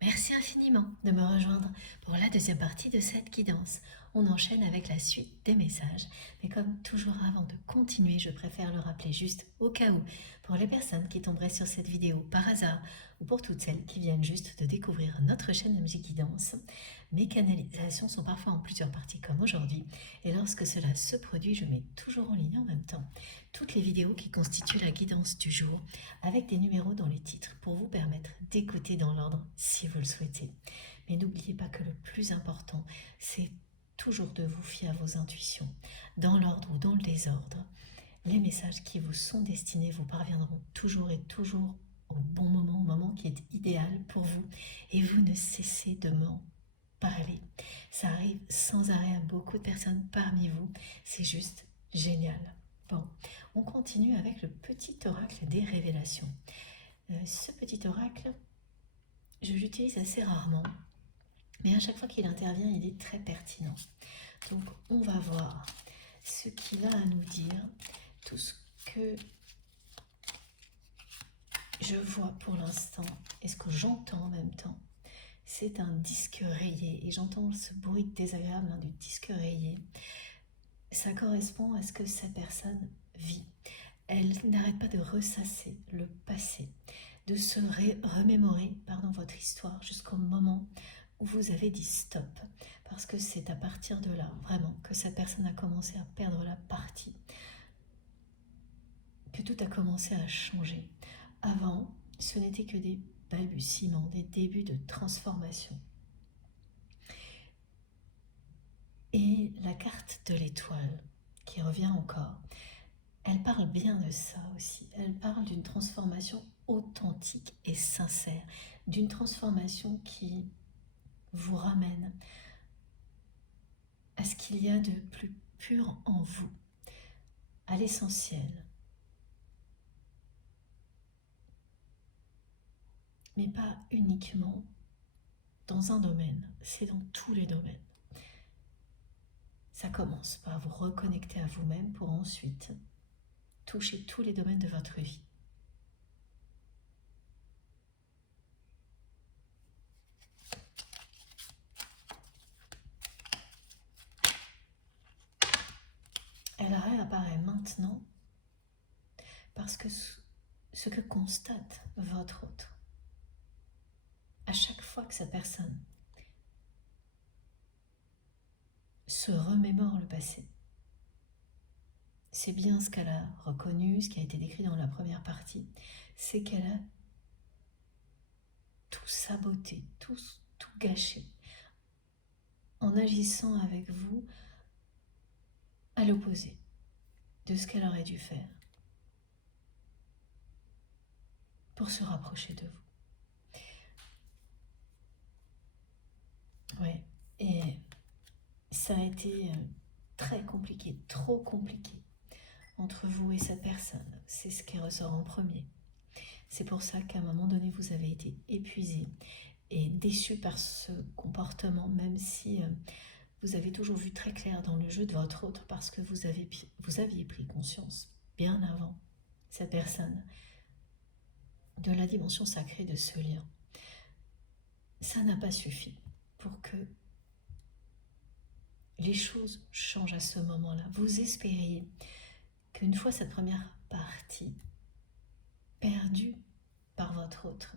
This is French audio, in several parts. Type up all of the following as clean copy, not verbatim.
Merci infiniment de me rejoindre pour la deuxième partie de cette guidance. On enchaîne avec la suite des messages, mais comme toujours avant de continuer, je préfère le rappeler juste au cas où, pour les personnes qui tomberaient sur cette vidéo par hasard ou pour toutes celles qui viennent juste de découvrir notre chaîne de musique guidance. Mes canalisations sont parfois en plusieurs parties comme aujourd'hui, et lorsque cela se produit, je mets toujours en ligne en même temps toutes les vidéos qui constituent la guidance du jour, avec des numéros dans les titres pour vous permettre d'écouter dans l'ordre si vous le souhaitez. Mais n'oubliez pas que le plus important, c'est toujours de vous fier à vos intuitions, dans l'ordre ou dans le désordre. Les messages qui vous sont destinés vous parviendront toujours et toujours au bon moment, au moment qui est idéal pour vous, et vous ne cessez de m'en parler. Ça arrive sans arrêt à beaucoup de personnes parmi vous, c'est juste génial. Bon, on continue avec le petit oracle des révélations. Ce petit oracle, je l'utilise assez rarement, mais à chaque fois qu'il intervient, il est très pertinent. Donc on va voir ce qu'il a à nous dire, tout ce que je vois pour l'instant et ce que j'entends en même temps. C'est un disque rayé et j'entends ce bruit désagréable du disque rayé. Ça correspond à ce que cette personne vit. Elle n'arrête pas de ressasser le passé, de se remémorer votre histoire jusqu'au moment où vous avez dit stop. Parce que c'est à partir de là, vraiment, que cette personne a commencé à perdre la partie, que tout a commencé à changer. Avant, ce n'était que des balbutiements, des débuts de transformation. Et la carte de l'étoile, qui revient encore, elle parle bien de ça aussi. Elle parle d'une transformation authentique et sincère, d'une transformation qui vous ramène à ce qu'il y a de plus pur en vous, à l'essentiel. Mais pas uniquement dans un domaine, c'est dans tous les domaines. Ça commence par vous reconnecter à vous-même pour ensuite toucher tous les domaines de votre vie. Elle réapparaît maintenant parce que ce que constate votre autre, à chaque fois que cette personne se remémore le passé, c'est bien ce qu'elle a reconnu, ce qui a été décrit dans la première partie, c'est qu'elle a tout saboté, tout gâché, en agissant avec vous à l'opposé de ce qu'elle aurait dû faire pour se rapprocher de vous. Ouais, et ça a été très compliqué, trop compliqué entre vous et cette personne. C'est ce qui ressort en premier. C'est pour ça qu'à un moment donné, vous avez été épuisé et déçu par ce comportement, même si vous avez toujours vu très clair dans le jeu de votre autre, parce que vous aviez pris conscience, bien avant cette personne, de la dimension sacrée de ce lien. Ça n'a pas suffi pour que les choses changent à ce moment-là. Vous espériez qu'une fois cette première partie perdue par votre autre,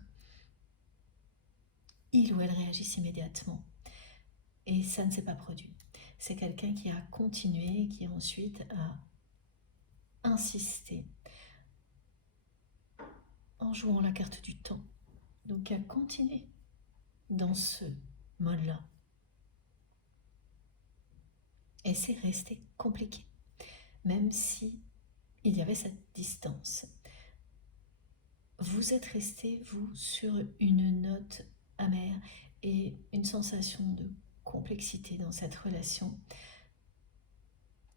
il ou elle réagisse immédiatement. Et ça ne s'est pas produit. C'est quelqu'un qui a continué et qui ensuite a insisté en jouant la carte du temps. Donc a continué dans ce mode-là. Et c'est resté compliqué, même si il y avait cette distance. Vous êtes resté, vous, sur une note amère et une sensation de complexité dans cette relation,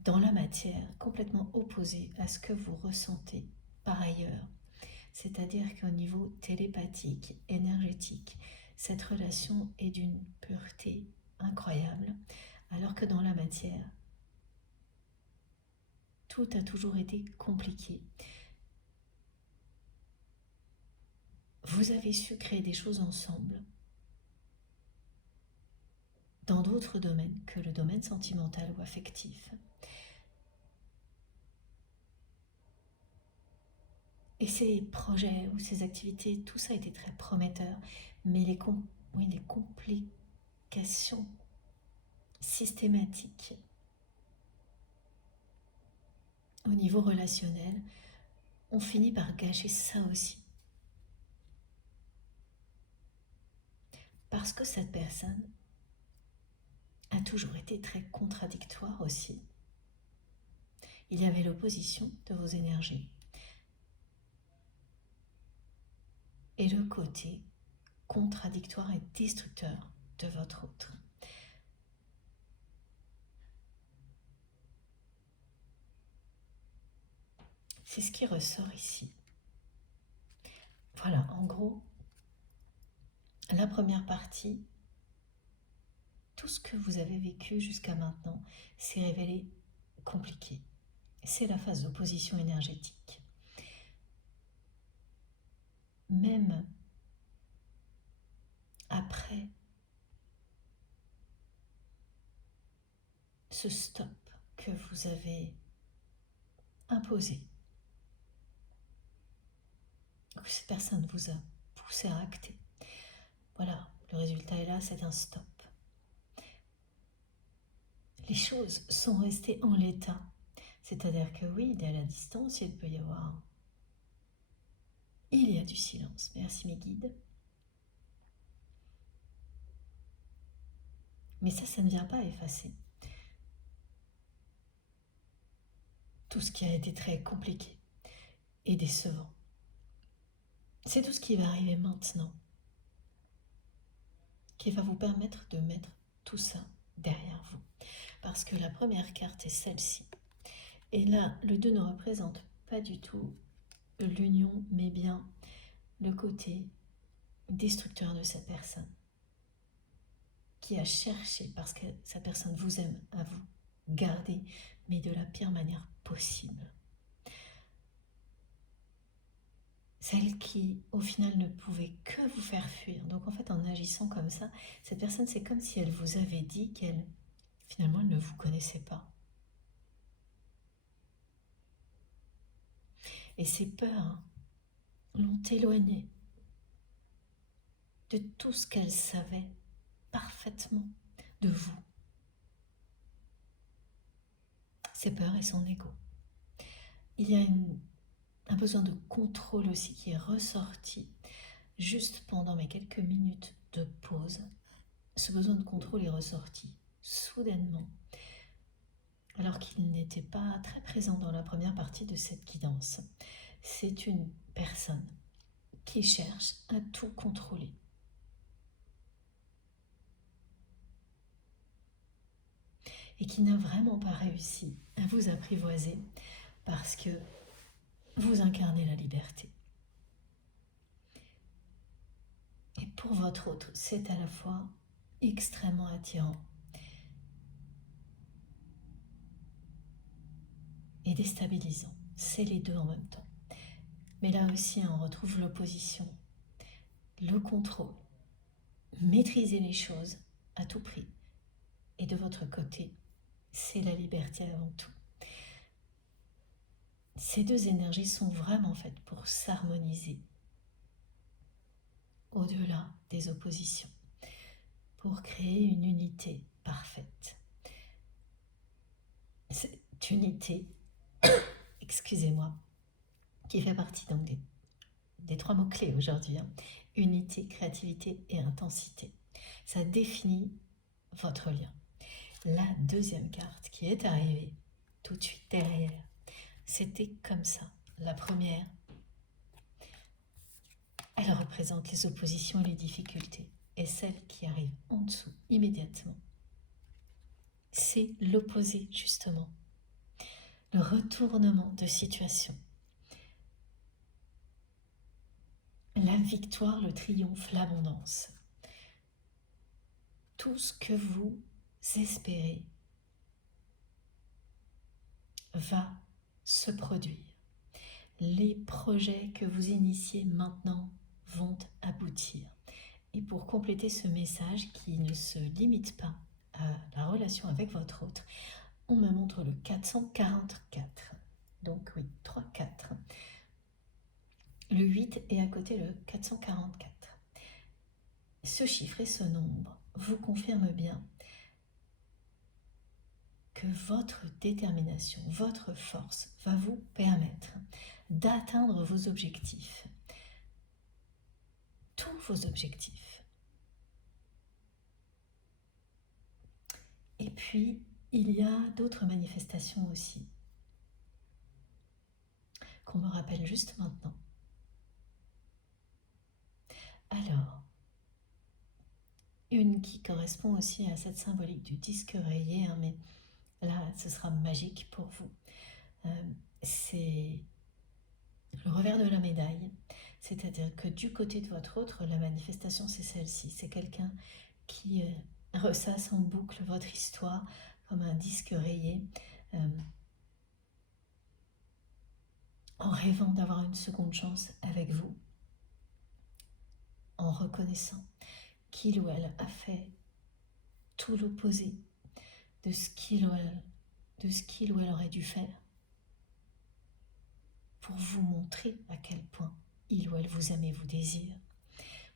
dans la matière, complètement opposée à ce que vous ressentez par ailleurs. C'est-à-dire qu'au niveau télépathique, énergétique, cette relation est d'une pureté incroyable, alors que dans la matière, tout a toujours été compliqué. Vous avez su créer des choses ensemble, dans d'autres domaines que le domaine sentimental ou affectif. Et ces projets ou ces activités, tout ça a été très prometteur, mais les complications systématiques au niveau relationnel ont fini par gâcher ça aussi. Parce que cette personne a toujours été très contradictoire aussi. Il y avait l'opposition de vos énergies et le côté contradictoire et destructeur de votre autre. C'est ce qui ressort ici. Voilà, en gros, la première partie, tout ce que vous avez vécu jusqu'à maintenant s'est révélé compliqué. C'est la phase d'opposition énergétique. Même après ce stop que vous avez imposé, que cette personne vous a poussé à acter, voilà, le résultat est là, c'est un stop. Les choses sont restées en l'état. C'est-à-dire que oui, dès la distance, il peut y avoir... Il y a du silence. Merci mes guides. Mais ça ne vient pas effacer tout ce qui a été très compliqué et décevant. C'est tout ce qui va arriver maintenant qui va vous permettre de mettre tout ça derrière vous. Parce que la première carte est celle-ci. Et là, le 2 ne représente pas du tout l'union, mais bien le côté destructeur de cette personne qui a cherché, parce que cette personne vous aime, à vous garder, mais de la pire manière possible. Celle qui, au final, ne pouvait que vous faire fuir. Donc en fait, en agissant comme ça, cette personne, c'est comme si elle vous avait dit qu'elle, finalement, elle ne vous connaissait pas. Et ces peurs l'ont éloignée de tout ce qu'elle savait parfaitement de vous. Ses peurs et son ego. Il y a un besoin de contrôle aussi qui est ressorti juste pendant mes quelques minutes de pause. Ce besoin de contrôle est ressorti soudainement, alors qu'il n'était pas très présent dans la première partie de cette guidance. C'est une personne qui cherche à tout contrôler. Et qui n'a vraiment pas réussi à vous apprivoiser parce que vous incarnez la liberté. Et pour votre autre, c'est à la fois extrêmement attirant et déstabilisant. C'est les deux en même temps. Mais là aussi, on retrouve l'opposition, le contrôle, maîtriser les choses à tout prix. Et de votre côté, c'est la liberté avant tout. Ces deux énergies sont vraiment faites pour s'harmoniser au-delà des oppositions, pour créer une unité parfaite. Cette unité, excusez-moi, qui fait partie donc des trois mots-clés aujourd'hui, hein. Unité, créativité et intensité. Ça définit votre lien. La deuxième carte qui est arrivée tout de suite derrière, c'était comme ça. La première, elle représente les oppositions et les difficultés. Et celle qui arrive en dessous, immédiatement, c'est l'opposé, justement. Le retournement de situation. La victoire, le triomphe, l'abondance. Tout ce que vous espérez va se produire. Les projets que vous initiez maintenant vont aboutir. Et pour compléter ce message qui ne se limite pas à la relation avec votre autre, on me montre le 444. Donc oui, 3, 4. Le 8 est à côté le 444. Ce chiffre et ce nombre vous confirment bien que votre détermination, votre force va vous permettre d'atteindre vos objectifs, tous vos objectifs. Et puis, il y a d'autres manifestations aussi, qu'on me rappelle juste maintenant. Alors, une qui correspond aussi à cette symbolique du disque rayé, hein, mais là, ce sera magique pour vous. C'est le revers de la médaille, c'est-à-dire que du côté de votre autre, la manifestation, c'est celle-ci. C'est quelqu'un qui ressasse en boucle votre histoire comme un disque rayé, en rêvant d'avoir une seconde chance avec vous, en reconnaissant qu'il ou elle a fait tout l'opposé de ce qu'il ou elle aurait dû faire pour vous montrer à quel point il ou elle vous aime et vous désire.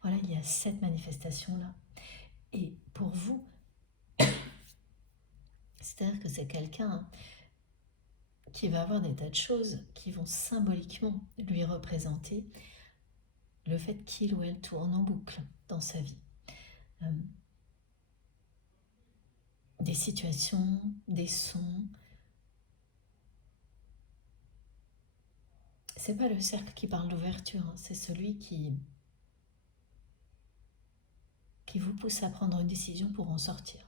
Voilà, il y a cette manifestation-là. Et pour vous, c'est-à-dire que c'est quelqu'un qui va avoir des tas de choses qui vont symboliquement lui représenter le fait qu'il ou elle tourne en boucle dans sa vie. Des situations, des sons. C'est pas le cercle qui parle d'ouverture, hein, c'est celui qui vous pousse à prendre une décision pour en sortir.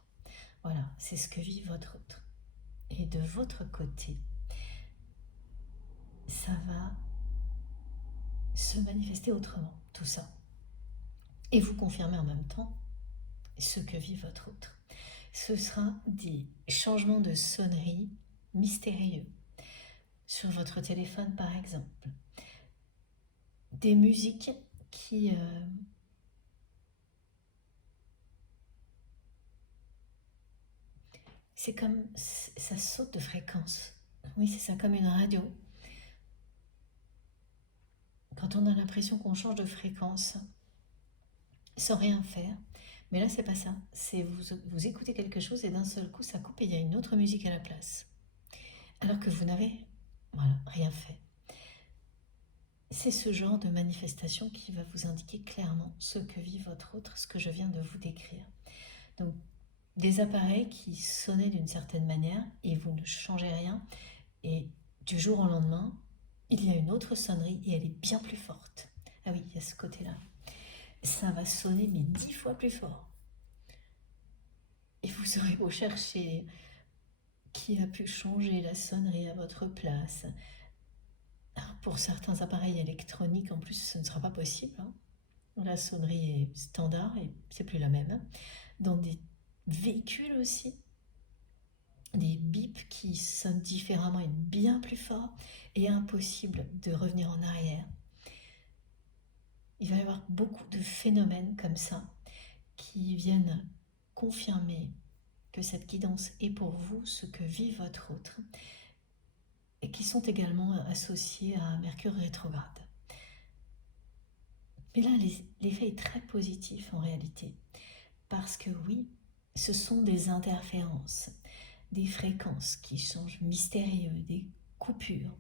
Voilà, c'est ce que vit votre autre. Et de votre côté, ça va se manifester autrement, tout ça. Et vous confirmer en même temps ce que vit votre autre. Ce sera des changements de sonnerie mystérieux sur votre téléphone par exemple. Des musiques qui c'est comme ça saute de fréquence. Oui, c'est ça, comme une radio. Quand on a l'impression qu'on change de fréquence sans rien faire. Mais là, c'est pas ça. C'est vous écoutez quelque chose et d'un seul coup, ça coupe et il y a une autre musique à la place. Alors que vous n'avez rien fait. C'est ce genre de manifestation qui va vous indiquer clairement ce que vit votre autre, ce que je viens de vous décrire. Donc, des appareils qui sonnaient d'une certaine manière et vous ne changez rien. Et du jour au lendemain, il y a une autre sonnerie et elle est bien plus forte. Ah oui, il y a ce côté-là. Ça va sonner mais 10 fois plus fort. Et vous aurez beau chercher qui a pu changer la sonnerie à votre place. Alors pour certains appareils électroniques, en plus, ce ne sera pas possible. Hein. La sonnerie est standard et c'est plus la même. Dans des véhicules aussi, des bips qui sonnent différemment et bien plus fort et impossible de revenir en arrière. Il va y avoir beaucoup de phénomènes comme ça qui viennent confirmer que cette guidance est pour vous ce que vit votre autre et qui sont également associés à Mercure rétrograde. Mais là, l'effet est très positif en réalité, parce que oui, ce sont des interférences, des fréquences qui changent mystérieux, des coupures,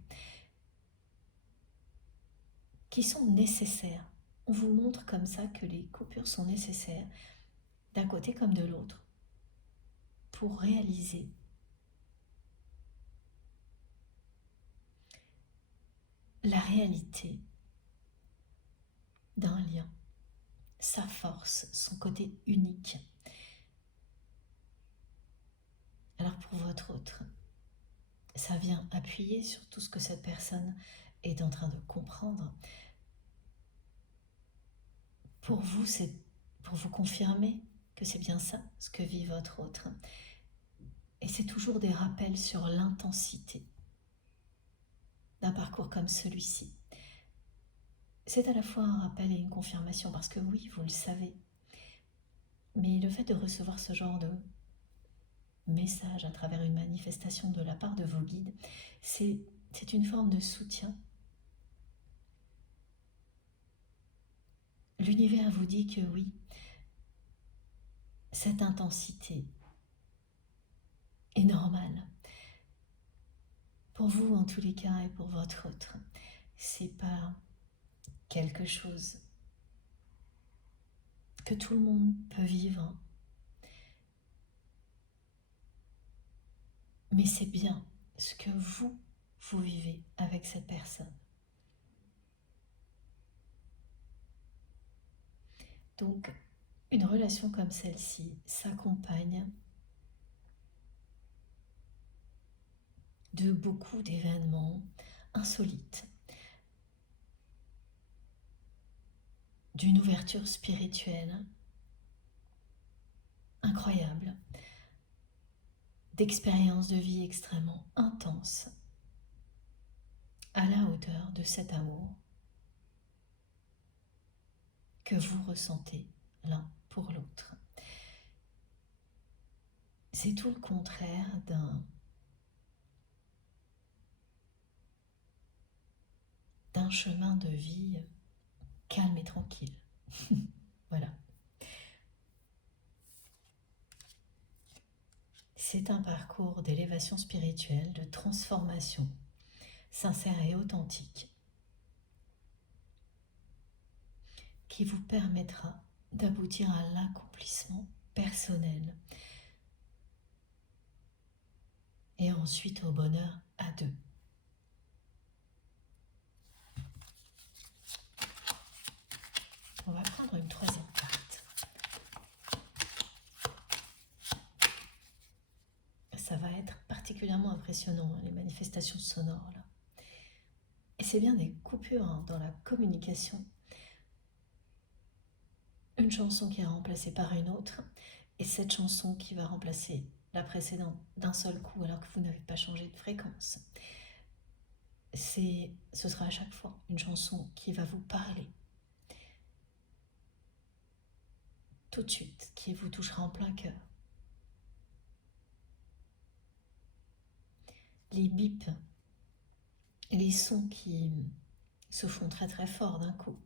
qui sont nécessaires. On vous montre comme ça que les coupures sont nécessaires, d'un côté comme de l'autre, pour réaliser la réalité d'un lien, sa force, son côté unique. Alors pour votre autre, ça vient appuyer sur tout ce que cette personne est en train de comprendre. Pour vous, c'est pour vous confirmer que c'est bien ça, ce que vit votre autre. Et c'est toujours des rappels sur l'intensité d'un parcours comme celui-ci. C'est à la fois un rappel et une confirmation, parce que oui, vous le savez. Mais le fait de recevoir ce genre message, à travers une manifestation de la part de vos guides, c'est une forme de soutien. L'univers vous dit que oui, cette intensité est normale. Pour vous, en tous les cas, et pour votre autre, c'est pas quelque chose que tout le monde peut vivre. Mais c'est bien ce que vous vivez avec cette personne. Donc, une relation comme celle-ci s'accompagne de beaucoup d'événements insolites, d'une ouverture spirituelle incroyable, d'expériences de vie extrêmement intenses, à la hauteur de cet amour que vous ressentez l'un pour l'autre. C'est tout le contraire d'un chemin de vie calme et tranquille. Voilà. C'est un parcours d'élévation spirituelle, de transformation sincère et authentique qui vous permettra d'aboutir à l'accomplissement personnel et ensuite au bonheur à deux. On va prendre une troisième carte. Ça va être particulièrement impressionnant, les manifestations sonores là. Et c'est bien des coupures dans la communication. Une chanson qui est remplacée par une autre, et cette chanson qui va remplacer la précédente d'un seul coup alors que vous n'avez pas changé de fréquence. Ce sera à chaque fois une chanson qui va vous parler tout de suite, qui vous touchera en plein cœur. Les bips, les sons qui se font très très forts d'un coup,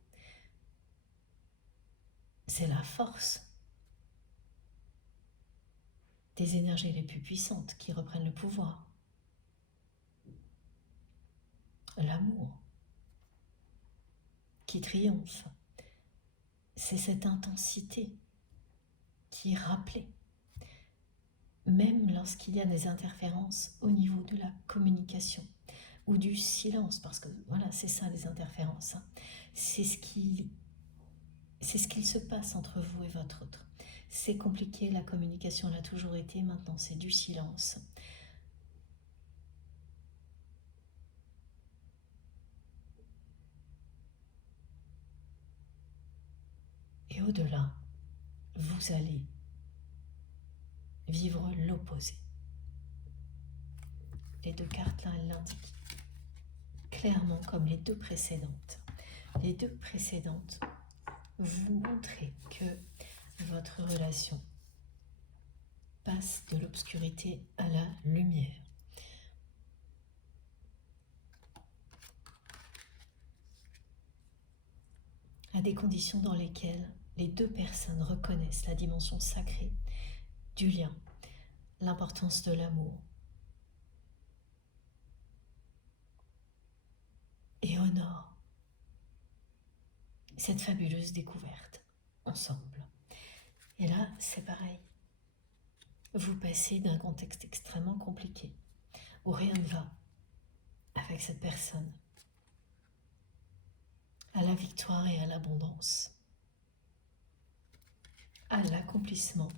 c'est la force des énergies les plus puissantes qui reprennent le pouvoir. L'amour qui triomphe. C'est cette intensité qui est rappelée. Même lorsqu'il y a des interférences au niveau de la communication ou du silence, parce que voilà, c'est ça les interférences. C'est ce qu'il se passe entre vous et votre autre. C'est compliqué, la communication l'a toujours été, maintenant c'est du silence. Et au-delà, vous allez vivre l'opposé. Les deux cartes là, elles l'indiquent clairement comme les deux précédentes. Les deux précédentes vous montrent que votre relation passe de l'obscurité à la lumière. À des conditions dans lesquelles les deux personnes reconnaissent la dimension sacrée du lien, l'importance de l'amour et honorent cette fabuleuse découverte ensemble. Et là, c'est pareil. Vous passez d'un contexte extrêmement compliqué où rien ne va avec cette personne à la victoire et à l'abondance, à l'accomplissement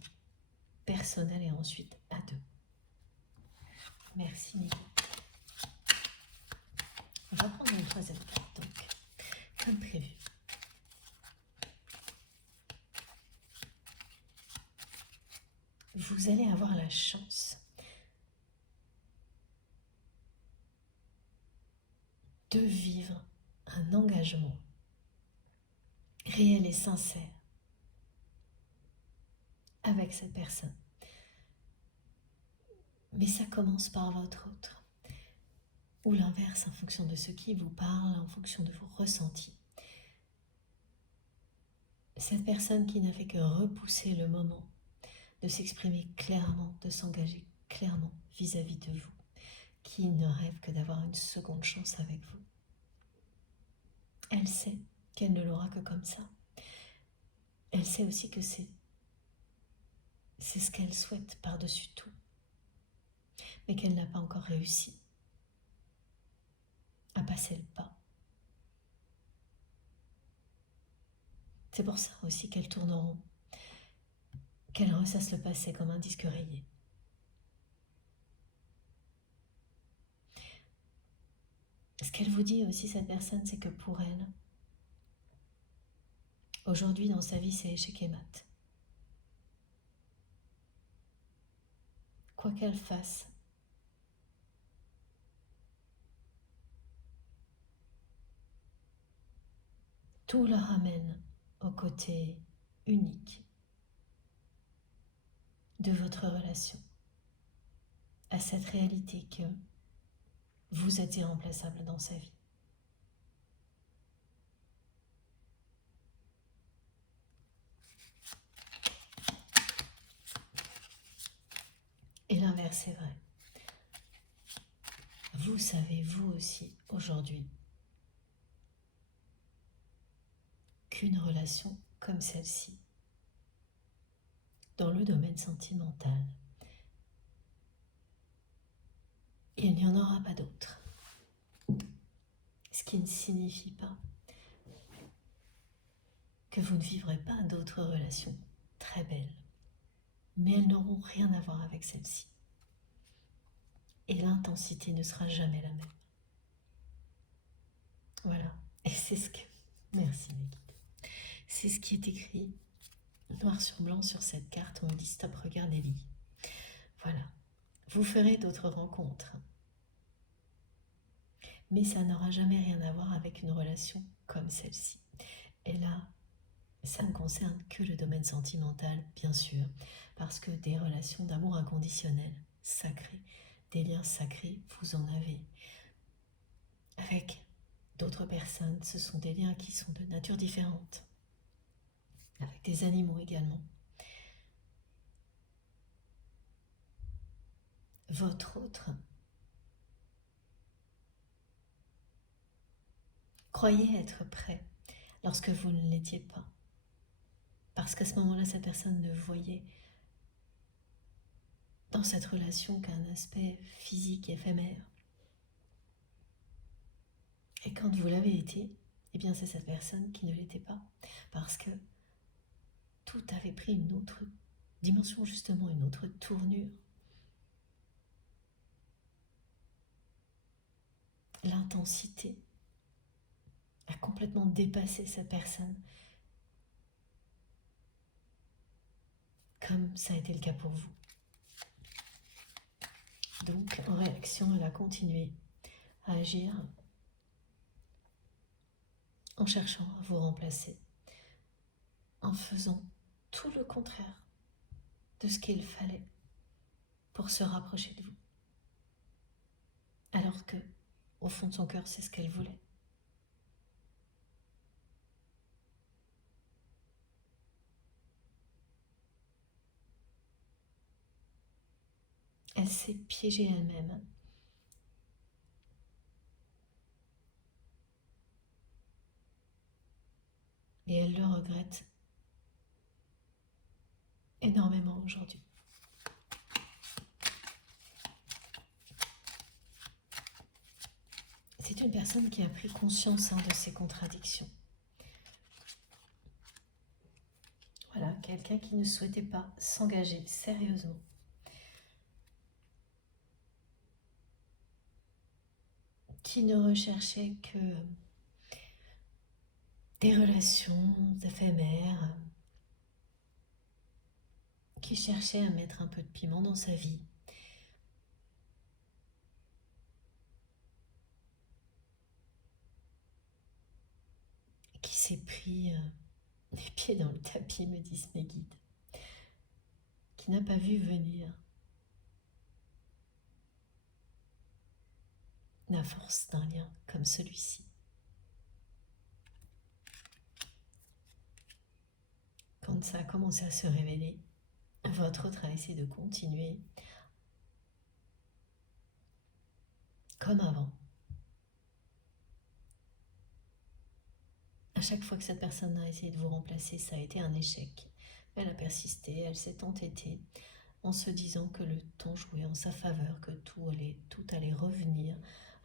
personnel et ensuite à deux. Merci Nico. On va prendre une troisième carte donc, comme prévu. Vous allez avoir la chance de vivre un engagement réel et sincère avec cette personne. Mais ça commence par votre autre. Ou l'inverse, en fonction de ce qui vous parle, en fonction de vos ressentis. Cette personne qui n'a fait que repousser le moment de s'exprimer clairement, de s'engager clairement vis-à-vis de vous, qui ne rêve que d'avoir une seconde chance avec vous. Elle sait qu'elle ne l'aura que comme ça. Elle sait aussi que c'est ce qu'elle souhaite par-dessus tout, mais qu'elle n'a pas encore réussi à passer le pas. C'est pour ça aussi qu'elle tourne en rond, qu'elle ressasse le passé comme un disque rayé. Ce qu'elle vous dit aussi, cette personne, c'est que pour elle, aujourd'hui dans sa vie, c'est échec et mat. Quoi qu'elle fasse, tout la ramène au côté unique de votre relation, à cette réalité que vous êtes irremplaçable dans sa vie. Et l'inverse est vrai. Vous savez, vous aussi, aujourd'hui, qu'une relation comme celle-ci, dans le domaine sentimental, il n'y en aura pas d'autre. Ce qui ne signifie pas que vous ne vivrez pas d'autres relations très belles, mais elles n'auront rien à voir avec celle-ci. Et l'intensité ne sera jamais la même. Voilà, et c'est ce que... Merci mes guides. C'est ce qui est écrit noir sur blanc sur cette carte. On me dit stop, regardez-les. Voilà, vous ferez d'autres rencontres. Mais ça n'aura jamais rien à voir avec une relation comme celle-ci. Et là, ça ne concerne que le domaine sentimental, bien sûr, parce que des relations d'amour inconditionnel, sacrées, des liens sacrés, vous en avez. Avec d'autres personnes, ce sont des liens qui sont de nature différente, avec des animaux également. Votre autre, croyez être prêt lorsque vous ne l'étiez pas. Parce qu'à ce moment-là, cette personne ne voyait dans cette relation qu'un aspect physique éphémère. Et quand vous l'avez été, eh bien c'est cette personne qui ne l'était pas. Parce que tout avait pris une autre dimension, justement, une autre tournure. L'intensité a complètement dépassé cette personne, comme ça a été le cas pour vous. Donc, en réaction, elle a continué à agir en cherchant à vous remplacer, en faisant tout le contraire de ce qu'il fallait pour se rapprocher de vous. Alors que, au fond de son cœur, c'est ce qu'elle voulait. Elle s'est piégée elle-même. Et elle le regrette énormément aujourd'hui. C'est une personne qui a pris conscience de ses contradictions. Voilà, quelqu'un qui ne souhaitait pas s'engager sérieusement. Qui ne recherchait que des relations éphémères, qui cherchait à mettre un peu de piment dans sa vie. Qui s'est pris les pieds dans le tapis, me disent mes guides. Qui n'a pas vu venir la force d'un lien comme celui-ci. Quand ça a commencé à se révéler, votre autre a essayé de continuer comme avant. À chaque fois que cette personne a essayé de vous remplacer, ça a été un échec. Elle a persisté, elle s'est entêtée en se disant que le temps jouait en sa faveur, que tout allait revenir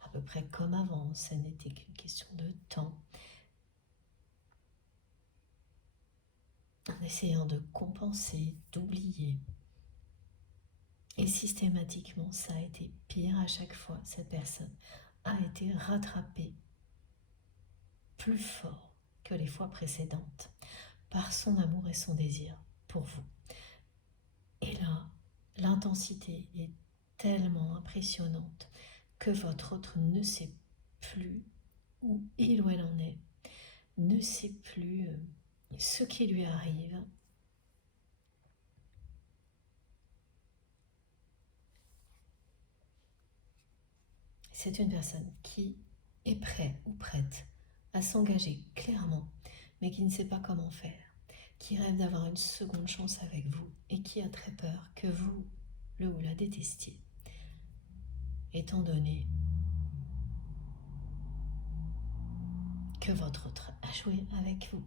à peu près comme avant. Ça n'était qu'une question de temps. En essayant de compenser, d'oublier. Et systématiquement, ça a été pire à chaque fois. Cette personne a été rattrapée plus fort que les fois précédentes par son amour et son désir pour vous. Et là, l'intensité est tellement impressionnante que votre autre ne sait plus où il ou elle en est, ne sait plus ce qui lui arrive. C'est une personne qui est prête ou prête à s'engager clairement, mais qui ne sait pas comment faire, qui rêve d'avoir une seconde chance avec vous et qui a très peur que vous, le ou la détestiez, étant donné que votre autre a joué avec vous.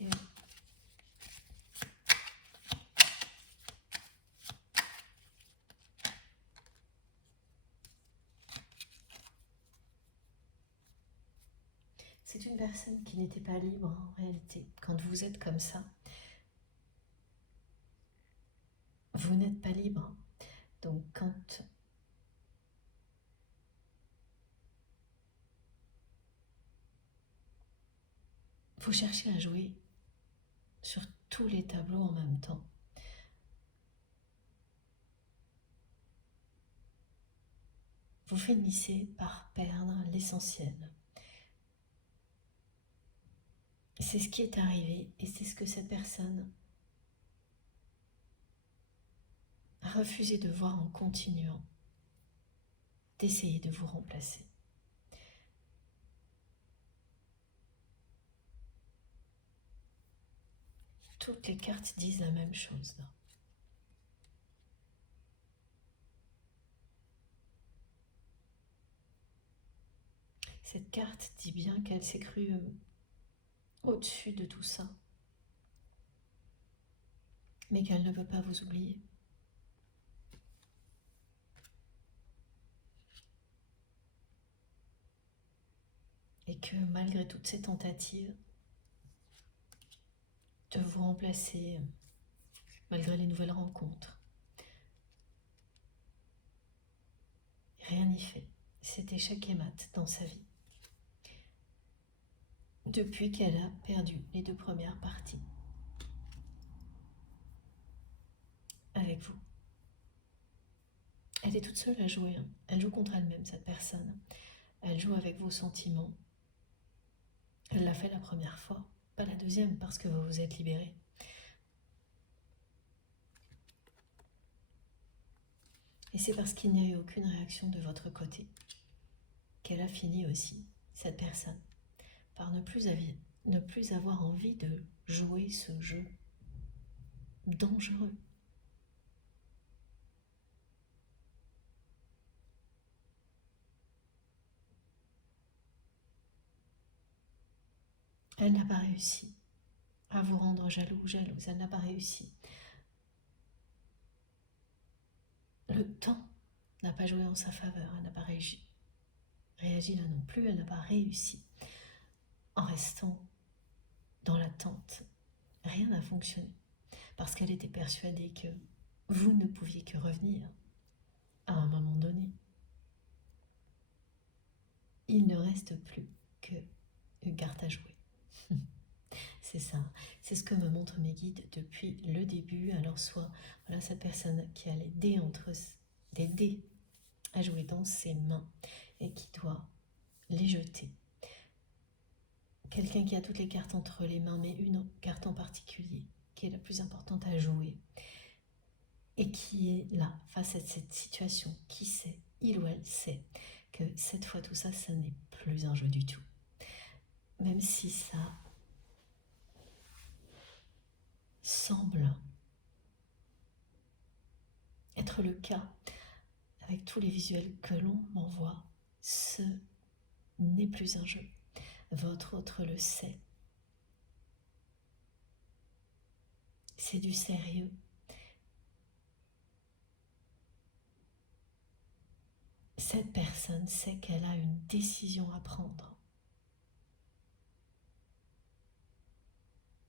Et c'est une personne qui n'était pas libre en réalité. Quand vous êtes comme ça, vous n'êtes pas libre. Donc quand vous cherchez à jouer sur tous les tableaux en même temps, vous finissez par perdre l'essentiel. C'est ce qui est arrivé et c'est ce que cette personne a refusé de voir en continuant d'essayer de vous remplacer. Toutes les cartes disent la même chose là. Cette carte dit bien qu'elle s'est crue au-dessus de tout ça, mais qu'elle ne peut pas vous oublier. Et que malgré toutes ces tentatives de vous remplacer, malgré les nouvelles rencontres, rien n'y fait. C'est échec et mat dans sa vie. Depuis qu'elle a perdu les 2 premières parties avec vous. Elle est toute seule à jouer. Elle joue contre elle-même, cette personne. Elle joue avec vos sentiments. Elle l'a fait la première fois, pas la deuxième, parce que vous vous êtes libéré. Et c'est parce qu'il n'y a eu aucune réaction de votre côté qu'elle a fini aussi, cette personne, par ne plus avoir envie de jouer ce jeu dangereux. Elle n'a pas réussi à vous rendre jaloux ou jalouse, elle n'a pas réussi. Le temps n'a pas joué en sa faveur, elle n'a pas réagi là non plus, elle n'a pas réussi. En restant dans l'attente, rien n'a fonctionné, parce qu'elle était persuadée que vous ne pouviez que revenir à un moment donné. Il ne reste plus qu'une carte à jouer. C'est ça, c'est ce que me montrent mes guides depuis le début. Alors soit, voilà cette personne qui a des dés à jouer dans ses mains et qui doit les jeter. Quelqu'un qui a toutes les cartes entre les mains, mais une carte en particulier qui est la plus importante à jouer. et qui est là face à cette situation, qui sait, il ou elle sait que cette fois tout ça, ça n'est plus un jeu du tout. Même si ça semble être le cas avec tous les visuels que l'on m'envoie, ce n'est plus un jeu. Votre autre le sait. C'est du sérieux. Cette personne sait qu'elle a une décision à prendre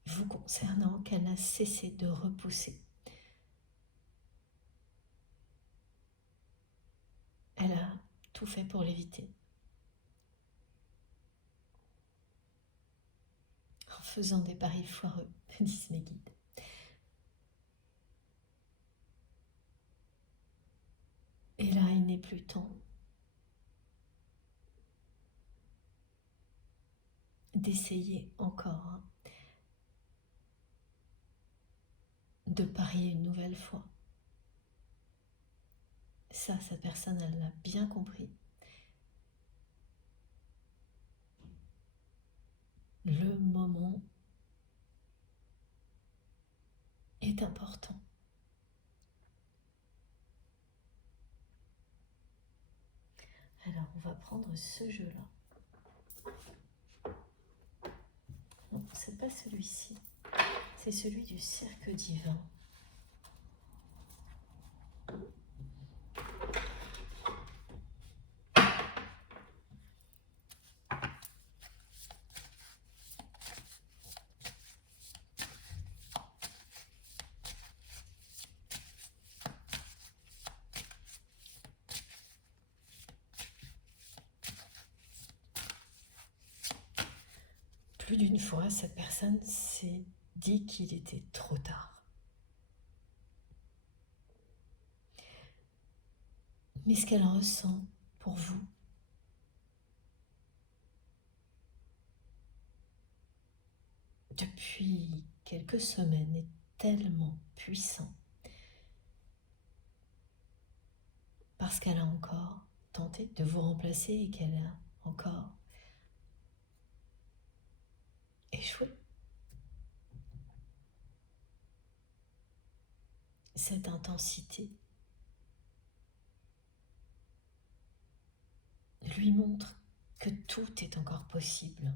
vous concernant qu'elle n'a cessé de repousser. Elle a tout fait pour l'éviter. En faisant des paris foireux, me disent mes guides. Et là, il n'est plus temps d'essayer encore de parier une nouvelle fois. Ça, cette personne, elle l'a bien compris. Le moment est important. Alors, on va prendre ce jeu-là. Non, c'est pas celui-ci. C'est celui du cirque divin. Plus d'une fois, cette personne s'est dit qu'il était trop tard. Mais ce qu'elle ressent pour vous, depuis quelques semaines, est tellement puissant. Parce qu'elle a encore tenté de vous remplacer et qu'elle a encore échoué. Cette intensité lui montre que tout est encore possible.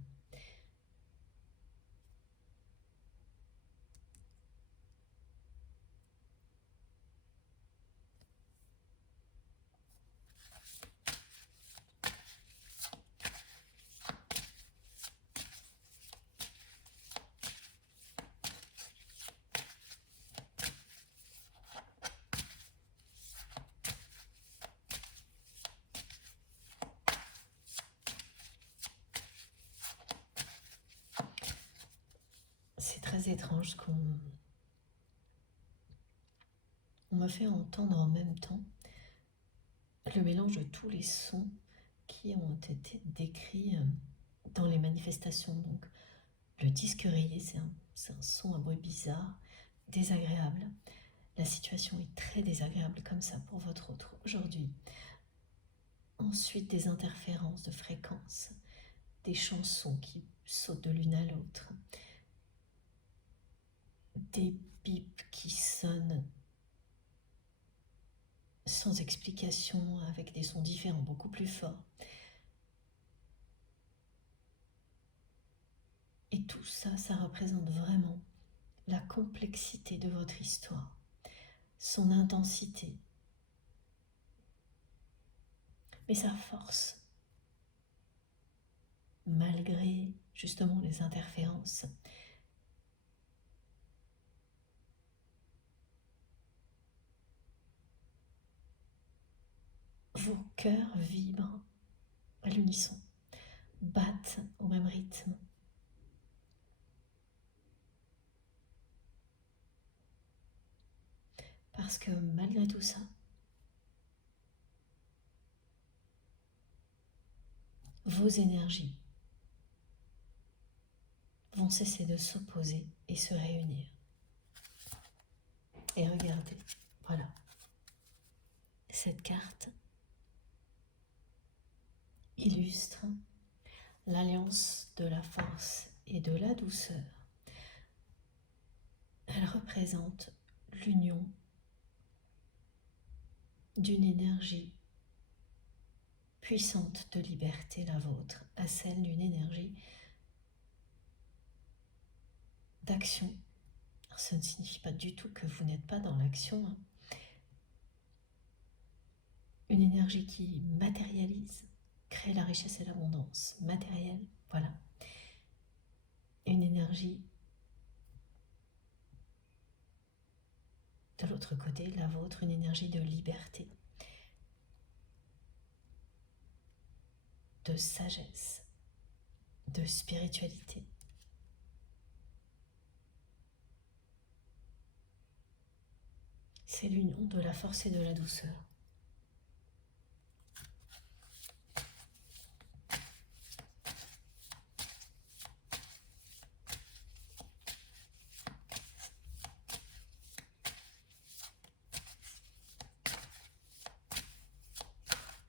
C'est très étrange qu'on me fait entendre en même temps le mélange de tous les sons qui ont été décrits dans les manifestations. Donc, le disque rayé, c'est un son, un bruit bizarre, désagréable. La situation est très désagréable comme ça pour votre autre aujourd'hui. Ensuite, des interférences de fréquences, des chansons qui sautent de l'une à l'autre, des bips qui sonnent sans explication, avec des sons différents, beaucoup plus forts. Et tout ça, ça représente vraiment la complexité de votre histoire, son intensité, mais sa force, malgré justement les interférences. Vos cœurs vibrent à l'unisson, battent au même rythme. Parce que malgré tout ça, vos énergies vont cesser de s'opposer et se réunir. Et regardez, voilà, Cette carte illustre l'alliance de la force et de la douceur. Elle représente l'union d'une énergie puissante de liberté, la vôtre, à celle d'une énergie d'action. Alors, ça ne signifie pas du tout que vous n'êtes pas dans l'action, hein. Une énergie qui matérialise, crée la richesse et l'abondance matérielle, voilà. Une énergie de l'autre côté, la vôtre, une énergie de liberté, de sagesse, de spiritualité. C'est l'union de la force et de la douceur.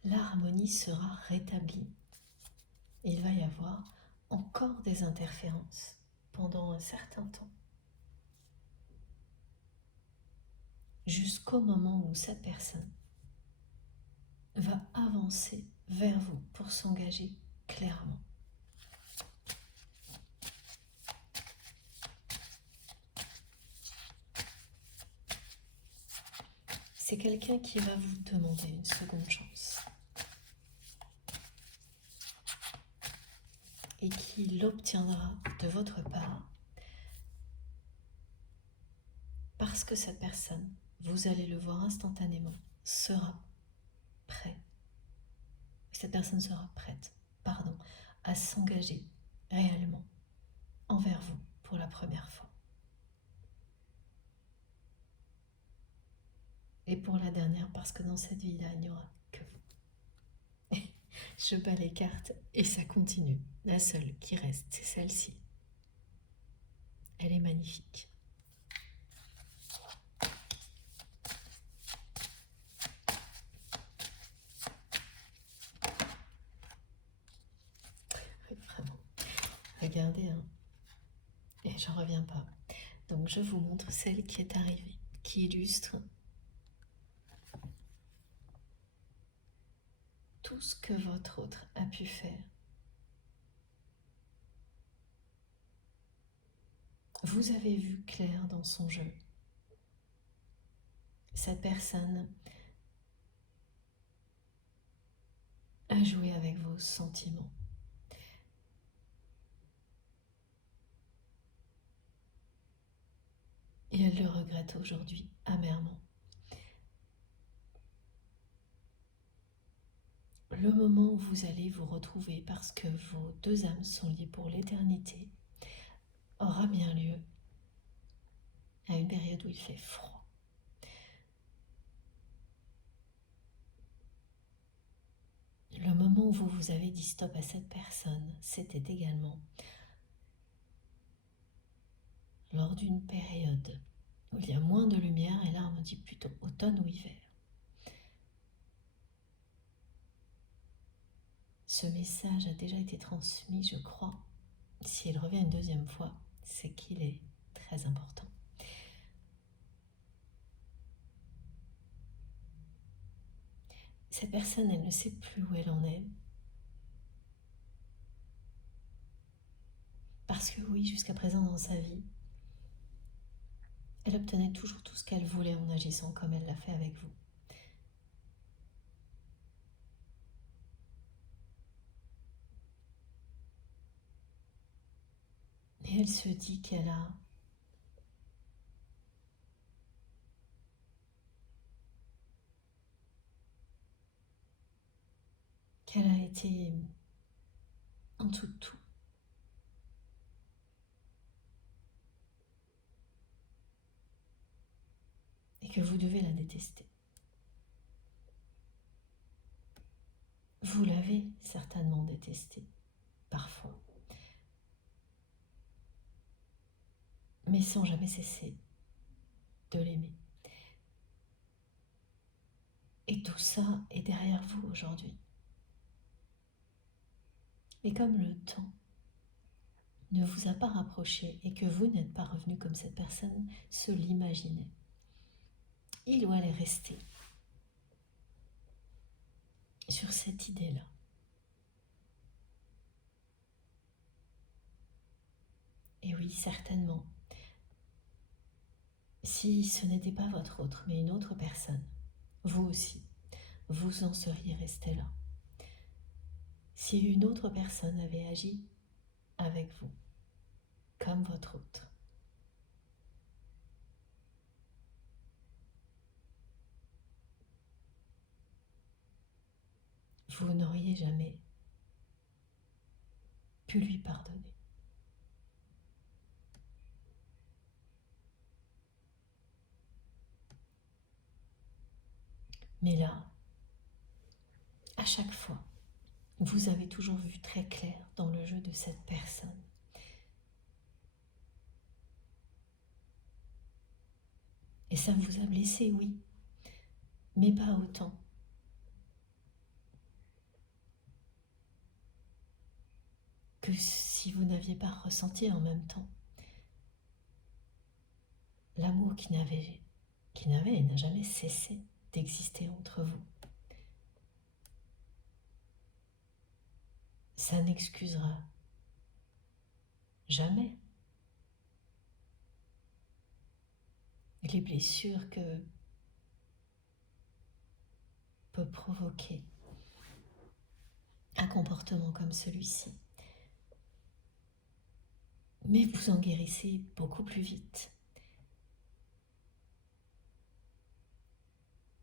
L'harmonie sera rétablie. Il va y avoir encore des interférences pendant un certain temps, jusqu'au moment où cette personne va avancer vers vous pour s'engager clairement. C'est quelqu'un qui va vous demander une seconde chance et qui l'obtiendra de votre part parce que cette personne, vous allez le voir instantanément, sera prêt. Cette personne sera prête, à s'engager réellement envers vous pour la première fois. Et pour la dernière, parce que dans cette vie-là, il n'y aura que vous. Je bats les cartes et ça continue. La seule qui reste, c'est celle-ci. Elle est magnifique. Oui, vraiment. Regardez, hein. Et j'en reviens pas. Donc je vous montre celle qui est arrivée, qui illustre tout ce que votre autre a pu faire. Vous avez vu clair dans son jeu. Cette personne a joué avec vos sentiments. Et elle le regrette aujourd'hui amèrement. Le moment où vous allez vous retrouver parce que vos deux âmes sont liées pour l'éternité aura bien lieu à une période où il fait froid. Le moment où vous avez dit stop à cette personne, c'était également lors d'une période où il y a moins de lumière, et là on me dit plutôt automne ou hiver. Ce message a déjà été transmis, je crois. S'il revient une deuxième fois, c'est qu'il est très important. Cette personne, elle ne sait plus où elle en est. Parce que oui, jusqu'à présent dans sa vie, elle obtenait toujours tout ce qu'elle voulait en agissant comme elle l'a fait avec vous. Et elle se dit qu'elle a été en dessous de tout. Et que vous devez la détester. Vous l'avez certainement détestée, parfois. Mais sans jamais cesser de l'aimer. Et tout ça est derrière vous aujourd'hui. Mais comme le temps ne vous a pas rapproché et que vous n'êtes pas revenu comme cette personne se l'imaginait, il ou elle est resté sur cette idée-là. Et oui, certainement, si ce n'était pas votre autre, mais une autre personne, vous aussi, vous en seriez resté là. Si une autre personne avait agi avec vous, comme votre autre, vous n'auriez jamais pu lui pardonner. Mais là, à chaque fois, vous avez toujours vu très clair dans le jeu de cette personne. Et ça vous a blessé, oui, mais pas autant que si vous n'aviez pas ressenti en même temps l'amour qui n'avait et n'a jamais cessé d'exister entre vous. Ça n'excusera jamais les blessures que peut provoquer un comportement comme celui-ci. Mais vous en guérissez beaucoup plus vite.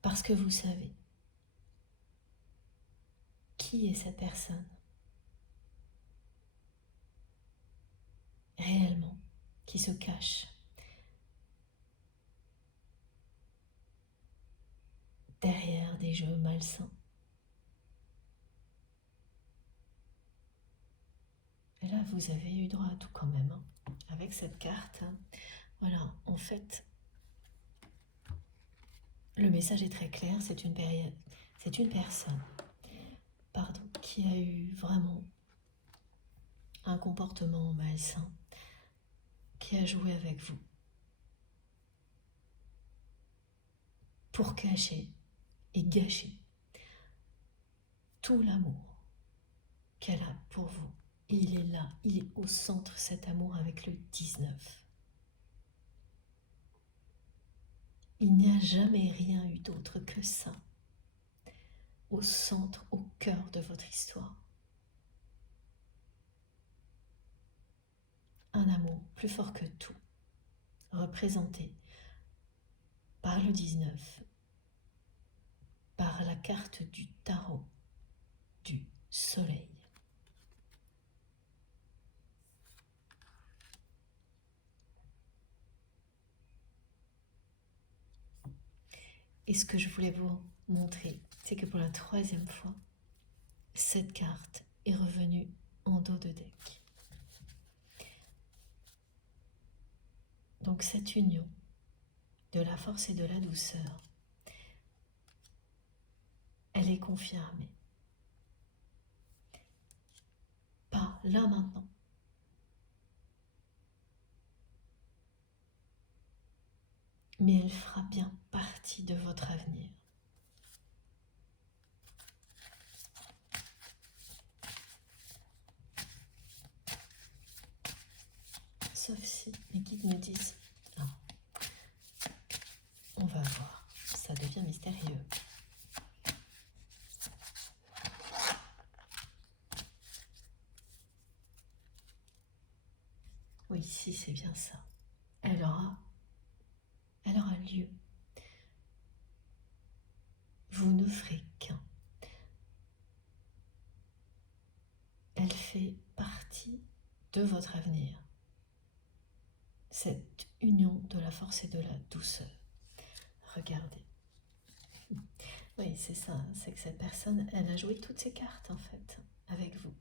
Parce que vous savez qui est cette personne réellement qui se cache derrière des jeux malsains. Et là, vous avez eu droit à tout quand même, hein. Avec cette carte, voilà, en fait, le message est très clair, c'est une personne, qui a eu vraiment un comportement malsain, qui a joué avec vous pour cacher et gâcher tout l'amour qu'elle a pour vous. Et il est là, il est au centre, cet amour, avec le 19. Il n'y a jamais rien eu d'autre que ça, au centre, au cœur de votre histoire. Un amour plus fort que tout, représenté par le 19, par la carte du tarot, du soleil. Et ce que je voulais vous montrer, c'est que pour la 3e fois, cette carte est revenue en dos de deck. Donc cette union de la force et de la douceur, elle est confirmée. Pas là maintenant. Mais elle fera bien partie de votre avenir. Sauf si mes guides me disent « Ah, on va voir, ça devient mystérieux. » Oui, si c'est bien ça. Elle aura lieu. Vous ne ferez qu'un. Elle fait partie de votre avenir. Cette union de la force et de la douceur. Regardez. Oui, c'est ça. C'est que cette personne, elle a joué toutes ses cartes, en fait, avec vous.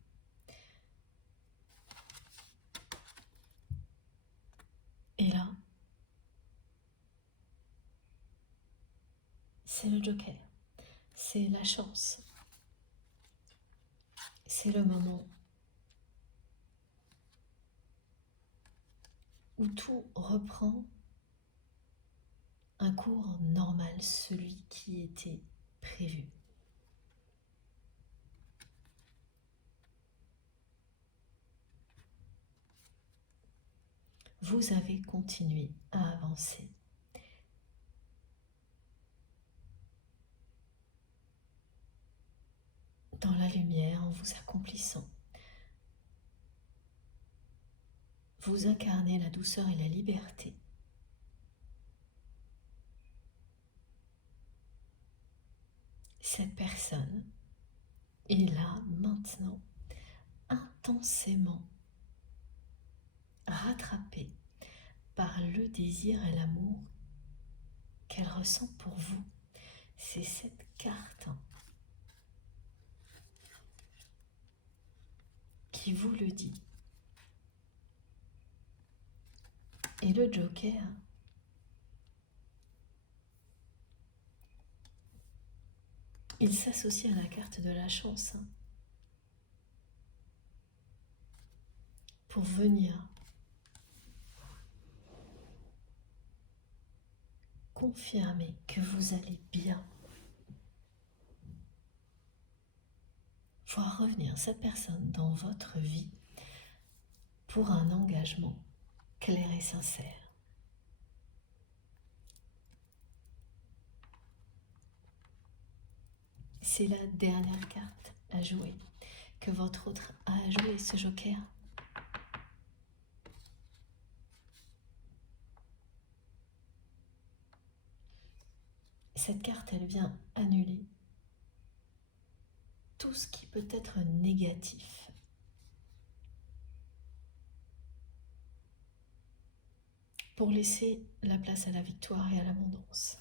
Et là, c'est le Joker. c'est la chance. C'est le moment où tout reprend un cours normal, celui qui était prévu. Vous avez continué à avancer. Dans la lumière, en vous accomplissant. Vous incarnez la douceur et la liberté. Cette personne est là, maintenant, intensément rattrapée par le désir et l'amour qu'elle ressent pour vous. C'est cette carte qui vous le dit. Et le Joker, il s'associe à la carte de la chance pour venir confirmer que vous allez bien. Voir revenir cette personne dans votre vie pour un engagement clair et sincère. C'est la dernière carte à jouer, que votre autre a à jouer, ce Joker. Cette carte, elle vient annuler tout ce qui peut être négatif. Pour laisser la place à la victoire et à l'abondance.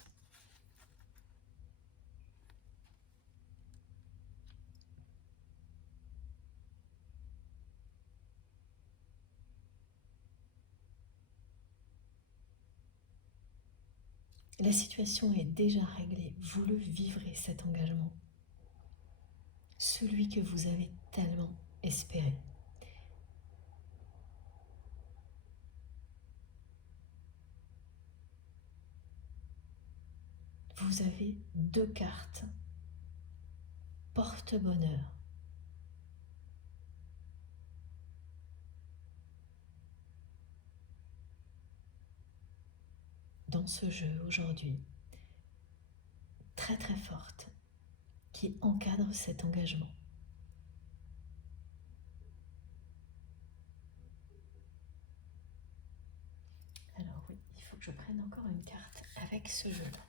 La situation est déjà réglée, vous le vivrez cet engagement. Celui que vous avez tellement espéré. Vous avez 2 cartes porte-bonheur. Dans ce jeu aujourd'hui, très très forte, qui encadre cet engagement. Alors oui, il faut que je prenne encore une carte avec ce jeu-là.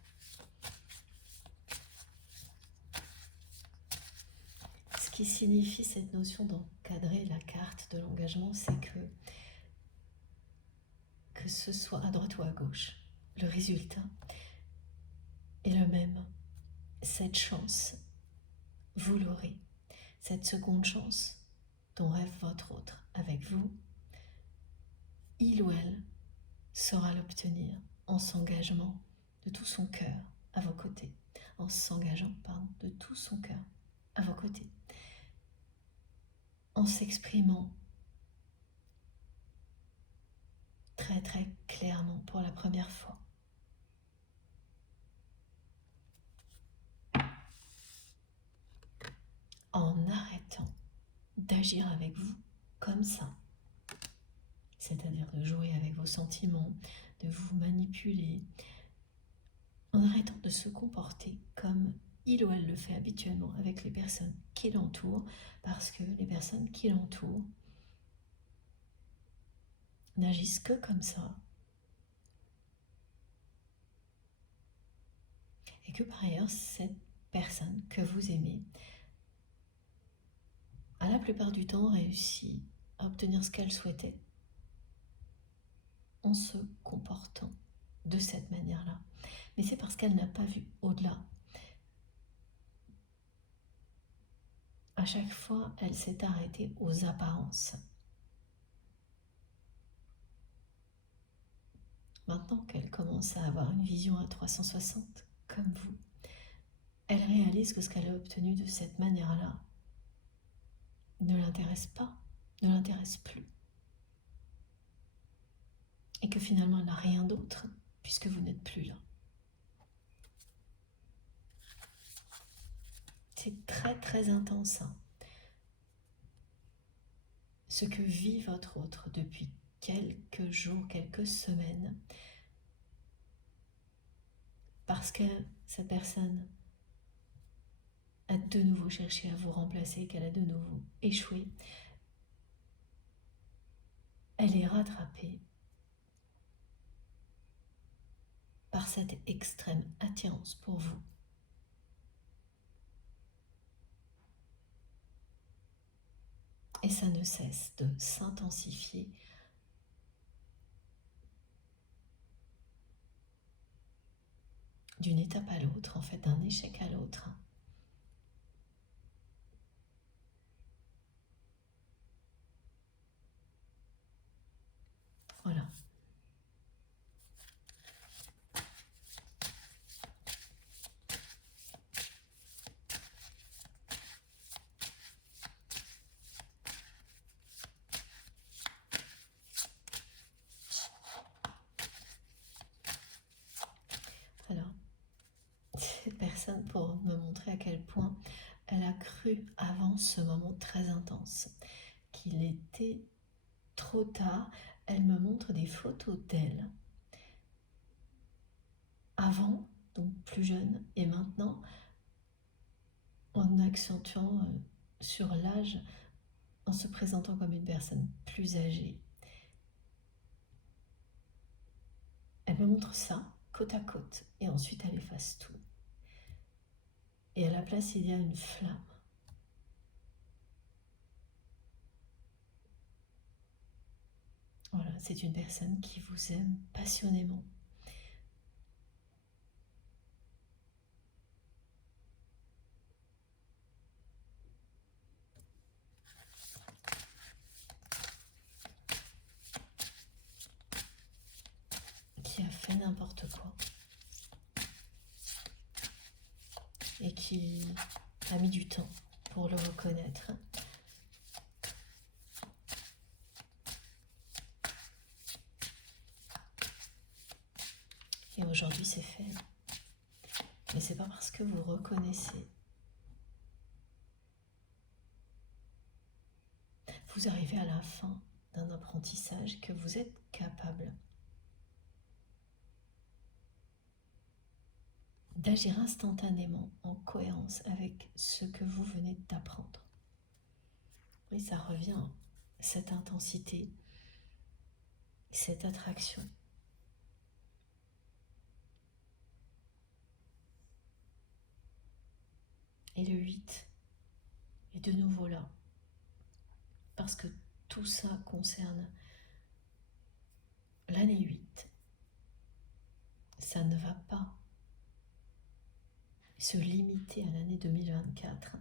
Ce qui signifie cette notion d'encadrer la carte de l'engagement, c'est que ce soit à droite ou à gauche, le résultat est le même. Cette chance, vous l'aurez. Cette seconde chance dont rêve votre autre avec vous, il ou elle saura l'obtenir en s'engageant de tout son cœur à vos côtés. En s'engageant, de tout son cœur à vos côtés. En s'exprimant très très clairement pour la première fois. En arrêtant d'agir avec vous comme ça. C'est-à-dire de jouer avec vos sentiments, de vous manipuler, en arrêtant de se comporter comme il ou elle le fait habituellement avec les personnes qui l'entourent, parce que les personnes qui l'entourent n'agissent que comme ça. Et que par ailleurs, cette personne que vous aimez a la plupart du temps réussi à obtenir ce qu'elle souhaitait en se comportant de cette manière-là. Mais c'est parce qu'elle n'a pas vu au-delà. À chaque fois, elle s'est arrêtée aux apparences. Maintenant qu'elle commence à avoir une vision à 360, comme vous, elle réalise que ce qu'elle a obtenu de cette manière-là ne l'intéresse pas, ne l'intéresse plus. Et que finalement elle n'a rien d'autre puisque vous n'êtes plus là. C'est très très intense, hein. Ce que vit votre autre depuis quelques jours, quelques semaines, parce que cette personne a de nouveau cherché à vous remplacer, qu'elle a de nouveau échoué, elle est rattrapée par cette extrême attirance pour vous. Et ça ne cesse de s'intensifier d'une étape à l'autre, en fait, d'un échec à l'autre. Voilà. Alors, cette personne, pour me montrer à quel point elle a cru avant ce moment très intense qu'il était trop tard, elle me montre des photos d'elle avant, donc plus jeune, et maintenant en accentuant sur l'âge, en se présentant comme une personne plus âgée. Elle me montre ça, côte à côte, et ensuite elle efface tout. Et à la place, il y a une flamme. Voilà, c'est une personne qui vous aime passionnément. Qui a fait n'importe quoi. Et qui a mis du temps pour le reconnaître. Et aujourd'hui, c'est fait. Mais c'est pas parce que vous reconnaissez. Vous arrivez à la fin d'un apprentissage que vous êtes capable d'agir instantanément en cohérence avec ce que vous venez d'apprendre. Oui, ça revient, cette intensité, cette attraction. Et le 8 est de nouveau là. Parce que tout ça concerne l'année 8. Ça ne va pas se limiter à l'année 2024.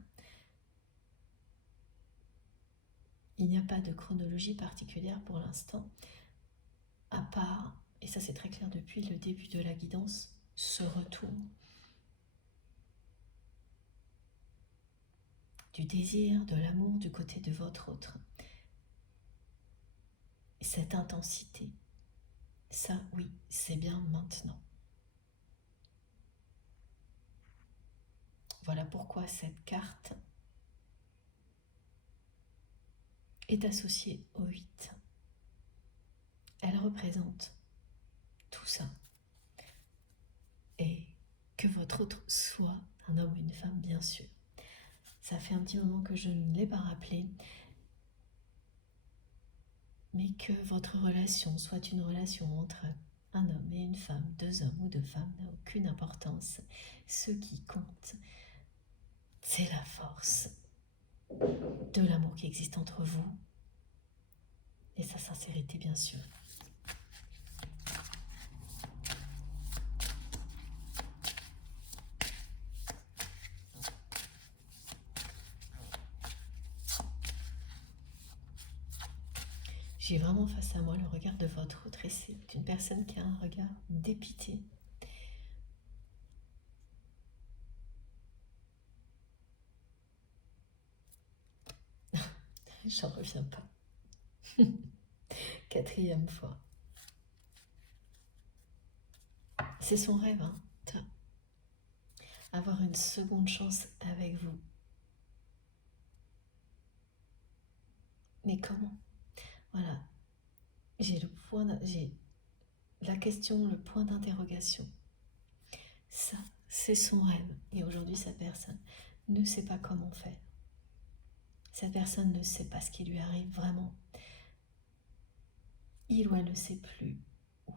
Il n'y a pas de chronologie particulière pour l'instant, à part, et ça c'est très clair depuis le début de la guidance, ce retour du désir, de l'amour du côté de votre autre. Cette intensité, ça oui, c'est bien maintenant. Voilà pourquoi cette carte est associée au 8. Elle représente tout ça. Et que votre autre soit un homme ou une femme, bien sûr. Ça fait un petit moment que je ne l'ai pas rappelé, mais que votre relation soit une relation entre un homme et une femme, deux hommes ou deux femmes, n'a aucune importance. Ce qui compte, c'est la force de l'amour qui existe entre vous et sa sincérité, bien sûr. J'ai vraiment face à moi le regard de votre autre et c'est une personne qui a un regard dépité. J'en reviens pas. Quatrième fois. C'est son rêve, hein, avoir une seconde chance avec vous. Mais comment? Voilà, j'ai la question, le point d'interrogation. Ça, c'est son rêve. Et aujourd'hui, cette personne ne sait pas comment faire. Cette personne ne sait pas ce qui lui arrive vraiment. Il ou elle ne sait plus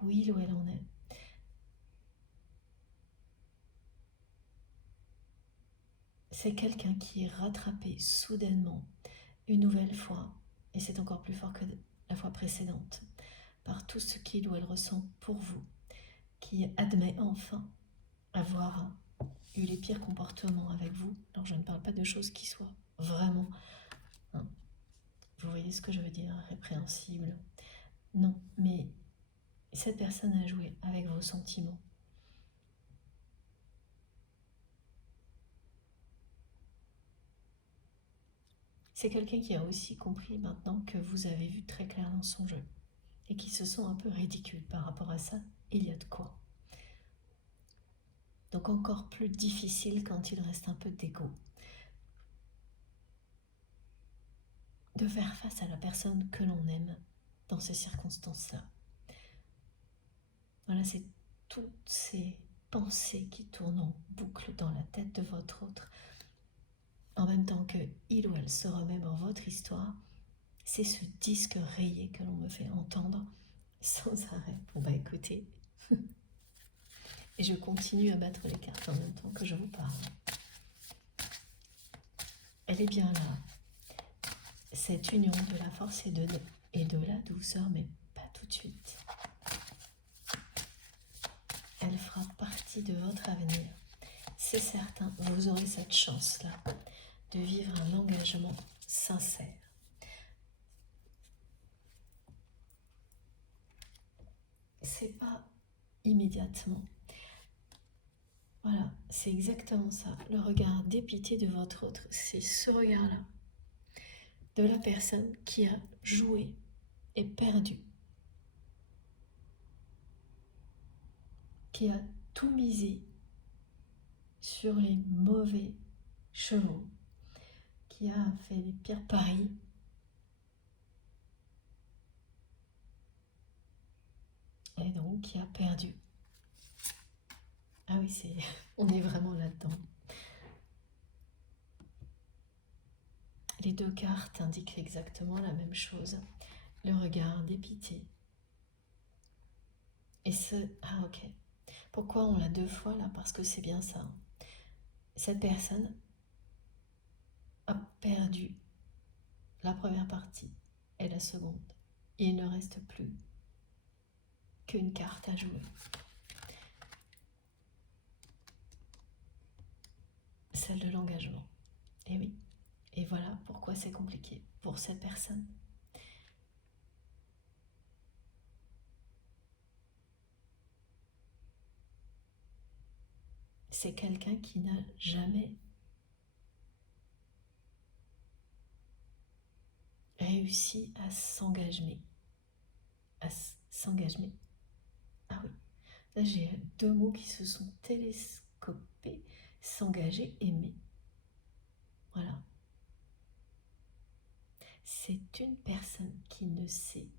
où il ou elle en est. C'est quelqu'un qui est rattrapé soudainement, une nouvelle fois, et c'est encore plus fort que la fois précédente, par tout ce qu'il ou elle ressent pour vous, qui admet enfin avoir eu les pires comportements avec vous. Alors je ne parle pas de choses qui soient vraiment, hein, vous voyez ce que je veux dire, répréhensibles. Non, mais cette personne a joué avec vos sentiments. C'est quelqu'un qui a aussi compris maintenant que vous avez vu très clair dans son jeu et qui se sent un peu ridicule par rapport à ça. Il y a de quoi. Donc encore plus difficile quand il reste un peu d'ego de faire face à la personne que l'on aime dans ces circonstances-là. Voilà, c'est toutes ces pensées qui tournent en boucle dans la tête de votre autre, en même temps que il ou elle se remémore votre histoire. C'est ce disque rayé que l'on me fait entendre sans arrêt. Bon bah écoutez, et je continue à battre les cartes en même temps que je vous parle. Elle est bien là, cette union de la force et de la douceur, mais pas tout de suite. Elle fera partie de votre avenir. C'est certain, vous aurez cette chance-là de vivre un engagement sincère. C'est pas immédiatement. Voilà, c'est exactement ça. Le regard dépité de votre autre, c'est ce regard-là de la personne qui a joué et perdu, qui a tout misé sur les mauvais chevaux, qui a fait les pires paris, et donc qui a perdu. Ah oui, on est vraiment là-dedans. Les deux cartes indiquent exactement la même chose. Le regard dépité. Et ah ok. Pourquoi on l'a deux fois là? Parce que c'est bien ça. Cette personne a perdu la première partie et la seconde. Il ne reste plus qu'une carte à jouer. Celle de l'engagement. Et oui. Et voilà pourquoi c'est compliqué pour cette personne. C'est quelqu'un qui n'a jamais réussi à s'engager. Ah oui. Là, j'ai deux mots qui se sont télescopés. S'engager, aimer. Voilà. C'est une personne qui ne s'est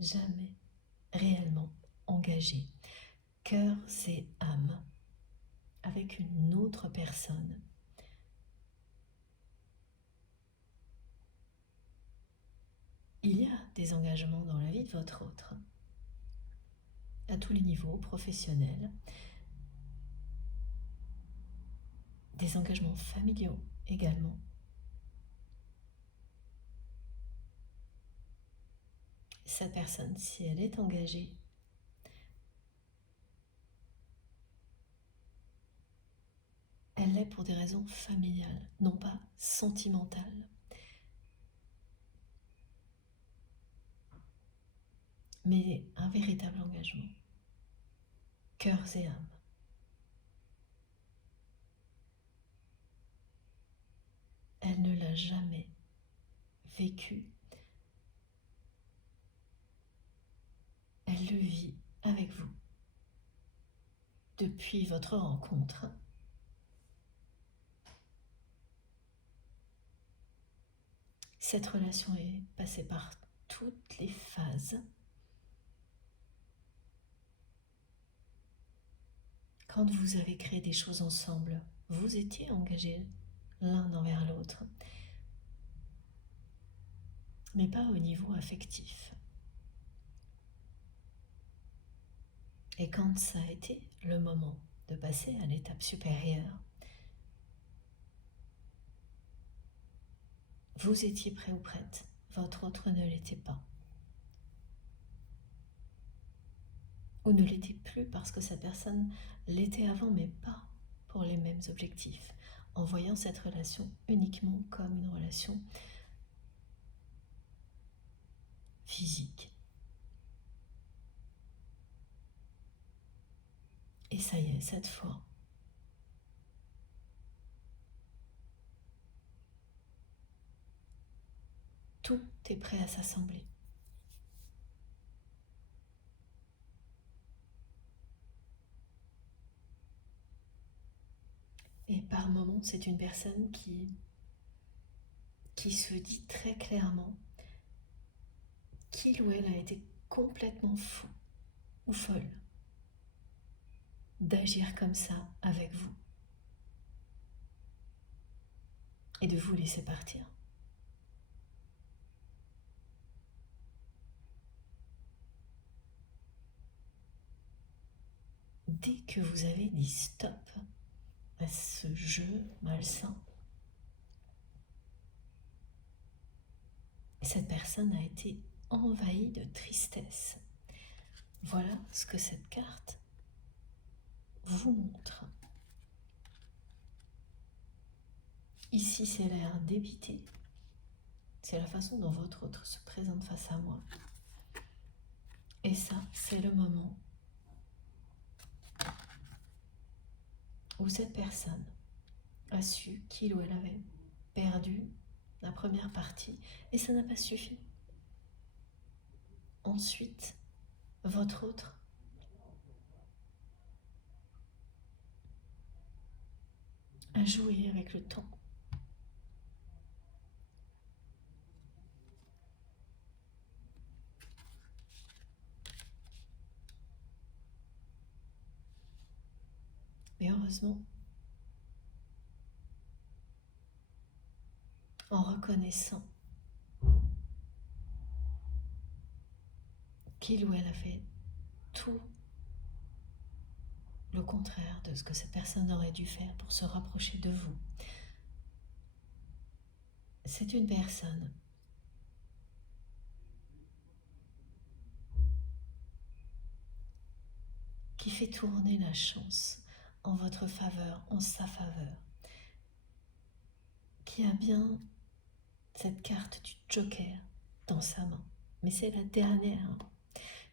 jamais réellement engagée, cœur et âme, avec une autre personne. Il y a des engagements dans la vie de votre autre, à tous les niveaux, professionnels, des engagements familiaux également. Cette personne, si elle est engagée, elle l'est pour des raisons familiales, non pas sentimentales. Mais un véritable engagement, cœurs et âme. Elle ne l'a jamais vécu, elle le vit avec vous. Depuis votre rencontre, cette relation est passée par toutes les phases. Quand vous avez créé des choses ensemble, vous étiez engagés l'un envers l'autre, mais pas au niveau affectif. Et quand ça a été le moment de passer à l'étape supérieure, vous étiez prêt ou prête, votre autre ne l'était pas. Ou ne l'était plus parce que cette personne l'était avant, mais pas pour les mêmes objectifs, en voyant cette relation uniquement comme une relation physique. Et ça y est, cette fois, tout est prêt à s'assembler. Et par moments, c'est une personne qui se dit très clairement qu'il ou elle a été complètement fou ou folle d'agir comme ça avec vous et de vous laisser partir. Dès que vous avez dit stop à ce jeu malsain, cette personne a été envahie de tristesse. Voilà ce que cette carte vous montre. Ici, c'est l'air débité. C'est la façon dont votre autre se présente face à moi. Et ça, c'est le moment où cette personne a su qu'il ou elle avait perdu la première partie et ça n'a pas suffi. Ensuite, votre autre a joué avec le temps. Mais heureusement, en reconnaissant qu'il ou elle a fait tout le contraire de ce que cette personne aurait dû faire pour se rapprocher de vous. C'est une personne qui fait tourner la chance en votre faveur, en sa faveur, qui a bien cette carte du Joker dans sa main. Mais c'est la dernière,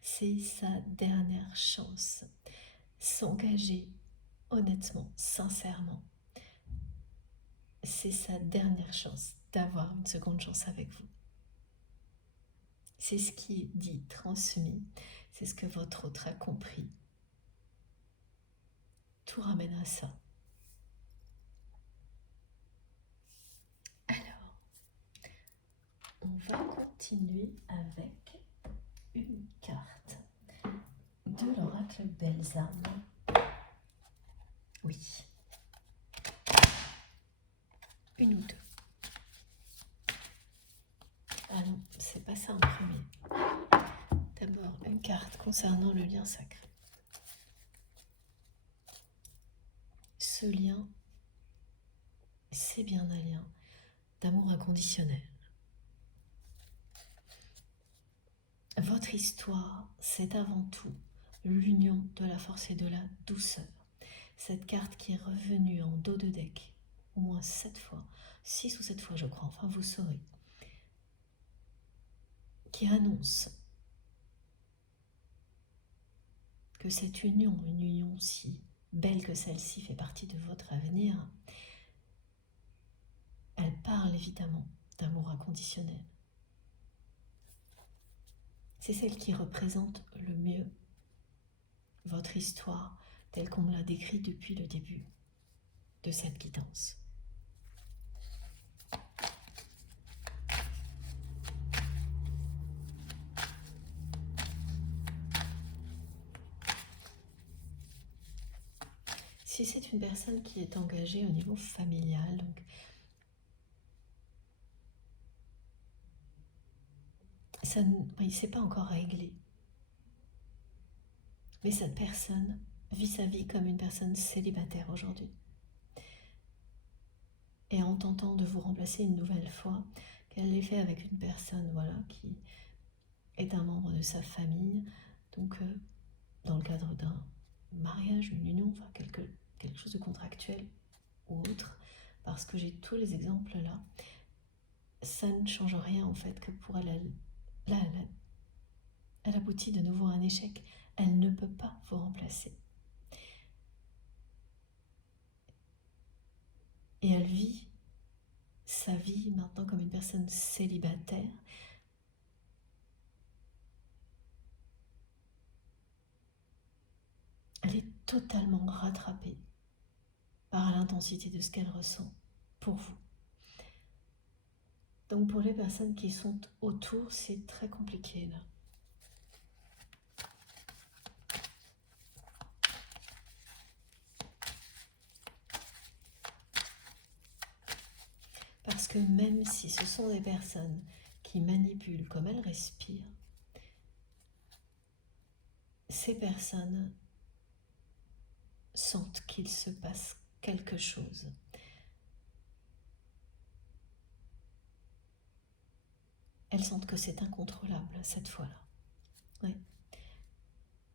c'est sa dernière chance. S'engager honnêtement, sincèrement, c'est sa dernière chance d'avoir une seconde chance avec vous. C'est ce qui est dit, transmis, c'est ce que votre autre a compris. Tout ramène à ça. Alors, on va continuer avec une carte de l'oracle Belzane. Oui. Une ou deux. Ah non, c'est pas ça en premier. D'abord, une carte concernant le lien sacré. Ce lien, c'est bien un lien d'amour inconditionnel. Votre histoire, c'est avant tout l'union de la force et de la douceur. Cette carte qui est revenue en dos de deck, au moins 7 fois, 6 ou 7 fois je crois, enfin vous saurez, qui annonce que cette union, une union si belle que celle-ci fait partie de votre avenir, elle parle évidemment d'amour inconditionnel. C'est celle qui représente le mieux votre histoire telle qu'on me l'a décrite depuis le début de cette guidance. Si c'est une personne qui est engagée au niveau familial, donc ça, oui, c'est pas encore réglé. Mais cette personne vit sa vie comme une personne célibataire aujourd'hui. Et en tentant de vous remplacer une nouvelle fois, qu'elle l'ait fait avec une personne qui est un membre de sa famille, donc dans le cadre d'un mariage, une union, enfin quelque chose de contractuel ou autre, parce que j'ai tous les exemples là, ça ne change rien en fait que pour elle, là, elle aboutit de nouveau à un échec. Elle ne peut pas vous remplacer. Et elle vit sa vie maintenant comme une personne célibataire. Elle est totalement rattrapée par l'intensité de ce qu'elle ressent pour vous. Donc pour les personnes qui sont autour, c'est très compliqué là. Parce que même si ce sont des personnes qui manipulent comme elles respirent, ces personnes sentent qu'il se passe quelque chose. Elles sentent que c'est incontrôlable cette fois-là. Oui.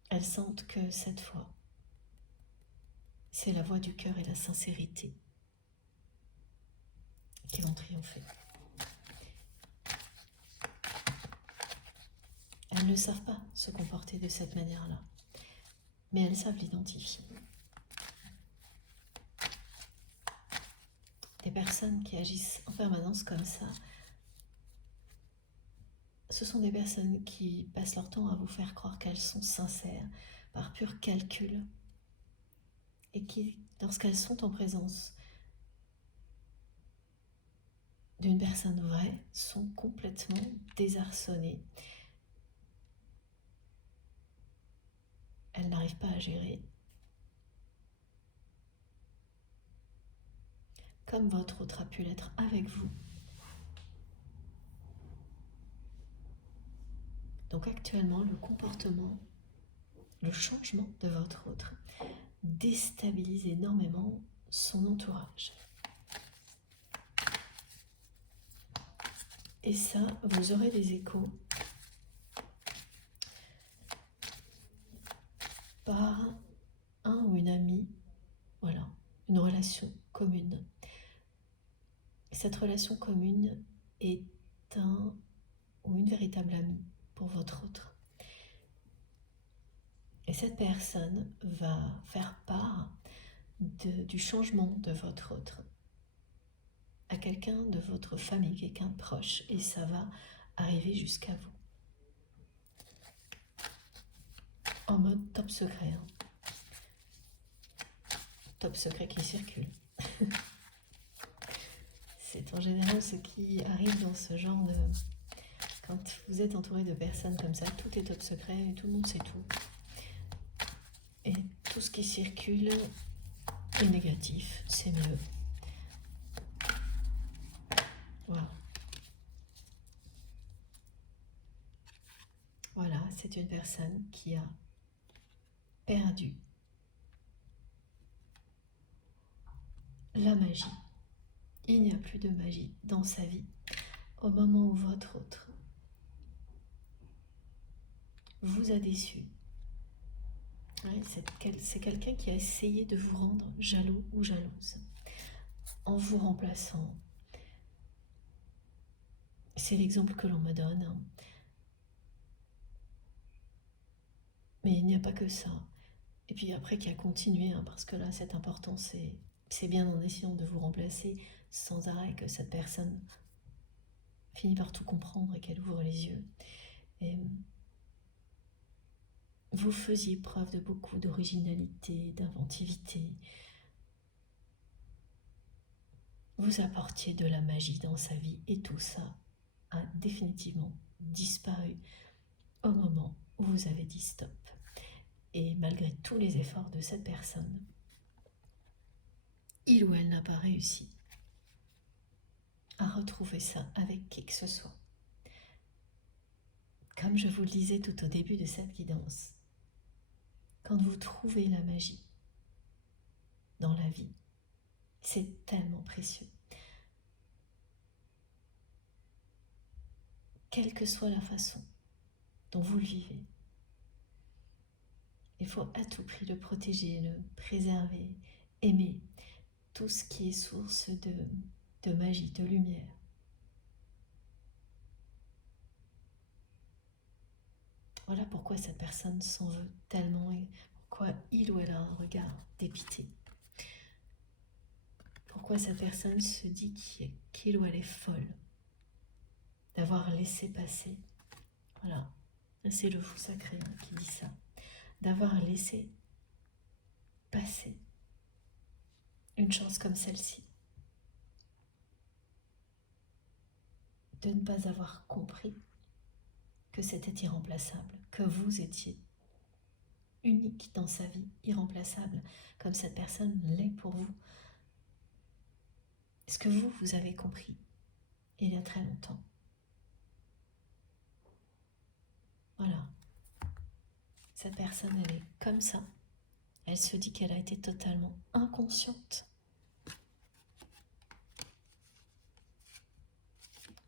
Elles sentent que cette fois, c'est la voix du cœur et la sincérité qui vont triompher. Elles ne savent pas se comporter de cette manière-là, mais elles savent l'identifier. Des personnes qui agissent en permanence comme ça, ce sont des personnes qui passent leur temps à vous faire croire qu'elles sont sincères par pur calcul et qui, lorsqu'elles sont en présence d'une personne vraie, sont complètement désarçonnées. Elles n'arrivent pas à gérer. Comme votre autre a pu l'être avec vous. Donc actuellement, le comportement, le changement de votre autre déstabilise énormément son entourage. Et ça, vous aurez des échos par un ou une amie, une relation commune. Cette relation commune est un ou une véritable amie pour votre autre. Et cette personne va faire part du changement de votre autre à quelqu'un de votre famille, quelqu'un de proche, et ça va arriver jusqu'à vous. En mode top secret. Top secret qui circule. C'est en général ce qui arrive dans ce genre de... Quand vous êtes entouré de personnes comme ça, tout est top secret et tout le monde sait tout. Et tout ce qui circule est négatif, c'est mieux. Voilà. Voilà, c'est une personne qui a perdu la magie. Il n'y a plus de magie dans sa vie au moment où votre autre vous a déçu. Ouais, c'est quelqu'un qui a essayé de vous rendre jaloux ou jalouse en vous remplaçant. C'est l'exemple que l'on me donne. Mais il n'y a pas que ça. Et puis après qui a continué, parce que là c'est important, c'est bien en essayant de vous remplacer sans arrêt que cette personne finit par tout comprendre et qu'elle ouvre les yeux. Et vous faisiez preuve de beaucoup d'originalité, d'inventivité. Vous apportiez de la magie dans sa vie et tout ça a définitivement disparu au moment où vous avez dit stop. Et malgré tous les efforts de cette personne, il ou elle n'a pas réussi à retrouver ça avec qui que ce soit. Comme je vous le disais tout au début de cette guidance, quand vous trouvez la magie dans la vie, c'est tellement précieux. Quelle que soit la façon dont vous le vivez, il faut à tout prix le protéger, le préserver, aimer tout ce qui est source de magie, de lumière. Voilà pourquoi cette personne s'en veut tellement et pourquoi il ou elle a un regard dépité. Pourquoi cette personne se dit qu'il ou elle est folle d'avoir laissé passer. Voilà, c'est le fou sacré qui dit ça. D'avoir laissé passer une chance comme celle-ci. De ne pas avoir compris que c'était irremplaçable, que vous étiez unique dans sa vie, irremplaçable, comme cette personne l'est pour vous. Est-ce que vous avez compris il y a très longtemps? Voilà. Cette personne, elle est comme ça. Elle se dit qu'elle a été totalement inconsciente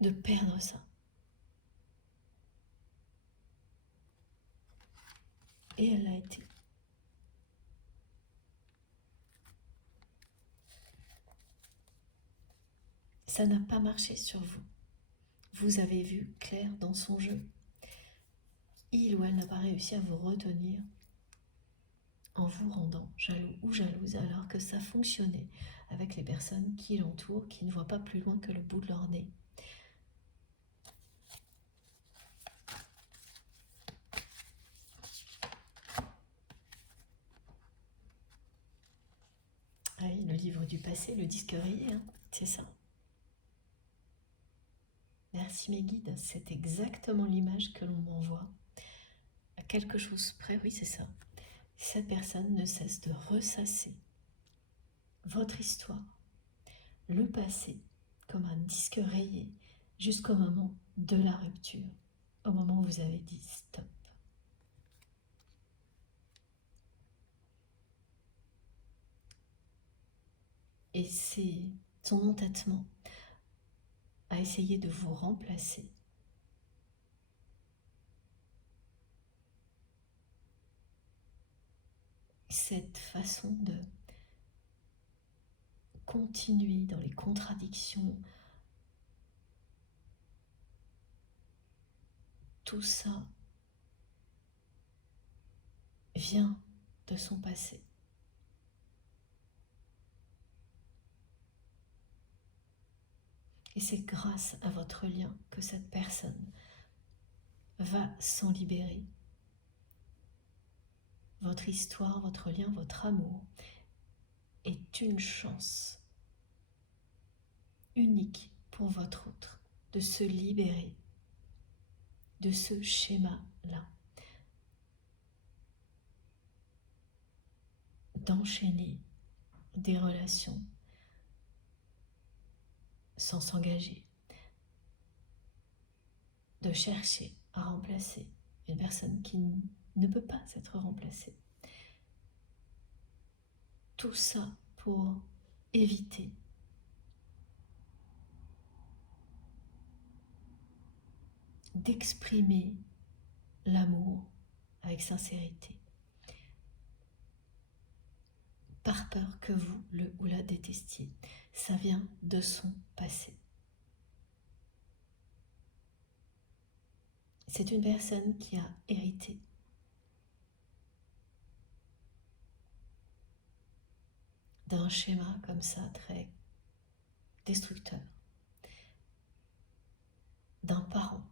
de perdre ça. Et elle l'a été. Ça n'a pas marché sur vous. Vous avez vu clair dans son jeu. Il ou elle n'a pas réussi à vous retenir en vous rendant jaloux ou jalouse alors que ça fonctionnait avec les personnes qui l'entourent, qui ne voient pas plus loin que le bout de leur nez. Ah oui, le livre du passé, le disque rayé, hein, c'est ça. Merci mes guides, c'est exactement l'image que l'on m'envoie. À quelque chose près, oui c'est ça. Cette personne ne cesse de ressasser votre histoire, le passé, comme un disque rayé, jusqu'au moment de la rupture, au moment où vous avez dit stop. Et c'est son entêtement à essayer de vous remplacer. Cette façon de continuer dans les contradictions, tout ça vient de son passé. Et c'est grâce à votre lien que cette personne va s'en libérer. Votre histoire, votre lien, votre amour est une chance unique pour votre autre de se libérer de ce schéma-là, d'enchaîner des relations sans s'engager, de chercher à remplacer une personne qui ne peut pas être remplacée. Tout ça pour éviter d'exprimer l'amour avec sincérité, par peur que vous le ou la détestiez. Ça vient de son passé. C'est une personne qui a hérité d'un schéma comme ça très destructeur, d'un parent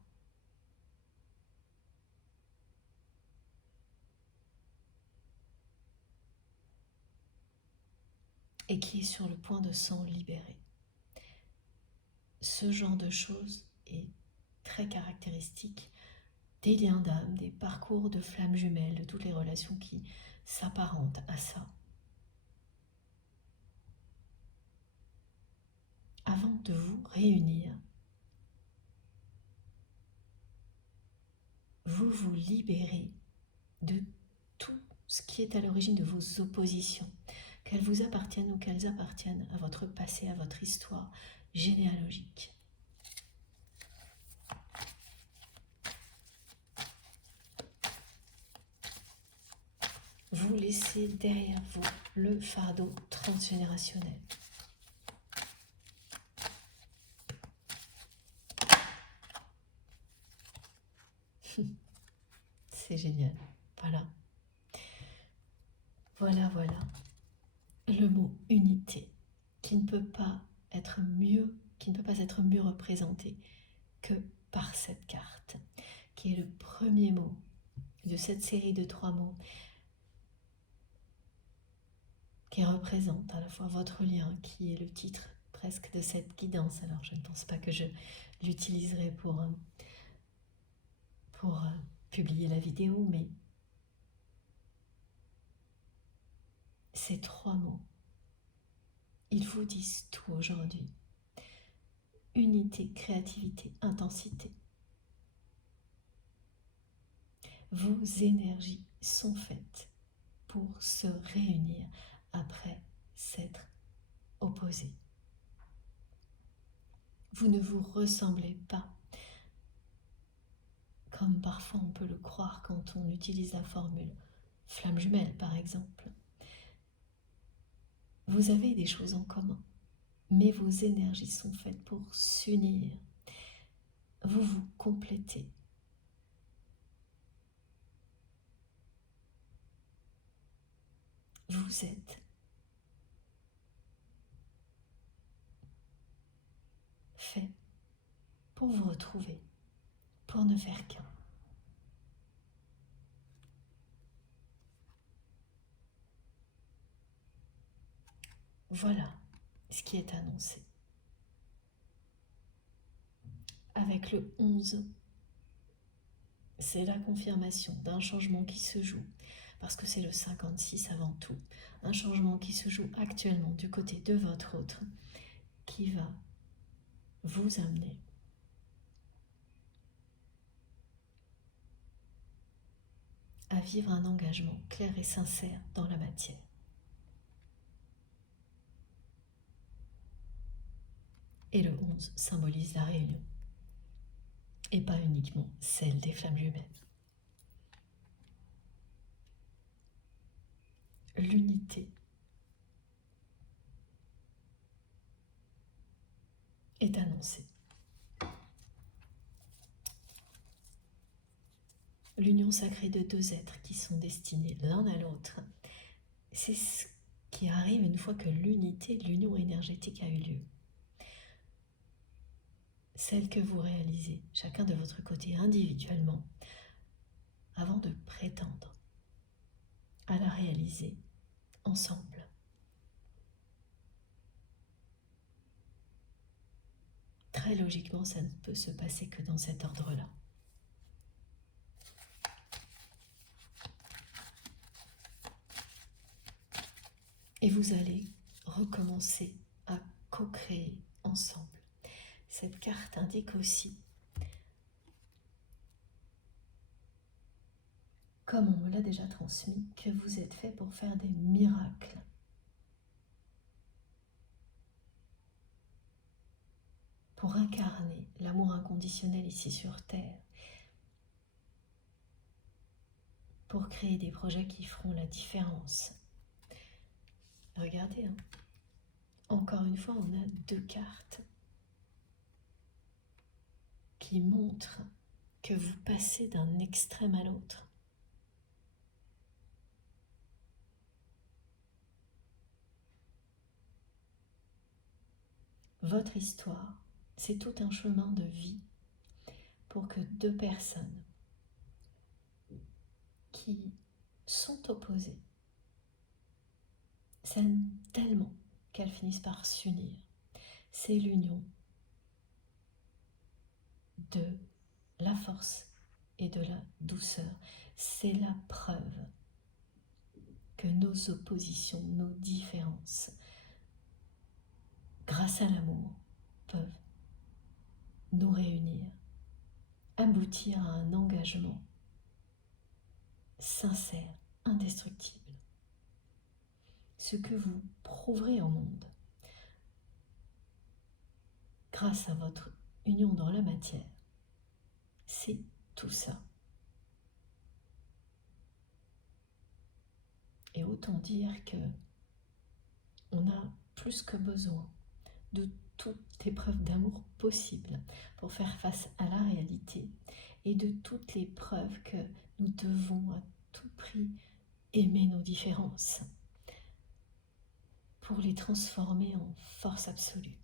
et qui est sur le point de s'en libérer. Ce genre de choses est très caractéristique des liens d'âme, des parcours de flammes jumelles, de toutes les relations qui s'apparentent à ça. Avant de vous réunir, vous vous libérez de tout ce qui est à l'origine de vos oppositions, qu'elles vous appartiennent ou qu'elles appartiennent à votre passé, à votre histoire généalogique. Vous laissez derrière vous le fardeau transgénérationnel. C'est génial. Voilà. Voilà. Le mot unité, qui ne peut pas être mieux représenté que par cette carte, qui est le premier mot de cette série de 3 mots qui représente à la fois votre lien, qui est le titre presque de cette guidance. Alors je ne pense pas que je l'utiliserai pour publier la vidéo, mais ces 3 mots, ils vous disent tout aujourd'hui. Unité, créativité, intensité. Vos énergies sont faites pour se réunir après s'être opposés. Vous ne vous ressemblez pas, comme parfois on peut le croire quand on utilise la formule flamme jumelle par exemple. Vous avez des choses en commun, mais vos énergies sont faites pour s'unir. Vous vous complétez. Vous êtes fait pour vous retrouver, pour ne faire qu'un. Voilà ce qui est annoncé. Avec le 11, c'est la confirmation d'un changement qui se joue, parce que c'est le 56 avant tout, un changement qui se joue actuellement du côté de votre autre, qui va vous amener à vivre un engagement clair et sincère dans la matière. Et le 11 symbolise la réunion, et pas uniquement celle des flammes jumelles. L'unité est annoncée. L'union sacrée de 2 êtres qui sont destinés l'un à l'autre, c'est ce qui arrive une fois que l'unité, l'union énergétique a eu lieu. Celle que vous réalisez, chacun de votre côté individuellement, avant de prétendre à la réaliser ensemble. Très logiquement, ça ne peut se passer que dans cet ordre-là. Et vous allez recommencer à co-créer ensemble. Cette carte indique aussi, comme on me l'a déjà transmis, que vous êtes fait pour faire des miracles. Pour incarner l'amour inconditionnel ici sur Terre. Pour créer des projets qui feront la différence. Regardez, hein. Encore une fois, on a 2 cartes qui montrent que vous passez d'un extrême à l'autre. Votre histoire, c'est tout un chemin de vie pour que 2 personnes qui sont opposées s'aiment tellement qu'elles finissent par s'unir. C'est l'union de la force et de la douceur. C'est la preuve que nos oppositions, nos différences, grâce à l'amour, peuvent nous réunir, aboutir à un engagement sincère, indestructible. Ce que vous prouverez au monde, grâce à votre union dans la matière, c'est tout ça. Et autant dire que on a plus que besoin de toutes les preuves d'amour possibles pour faire face à la réalité et de toutes les preuves que nous devons à tout prix aimer nos différences pour les transformer en force absolue.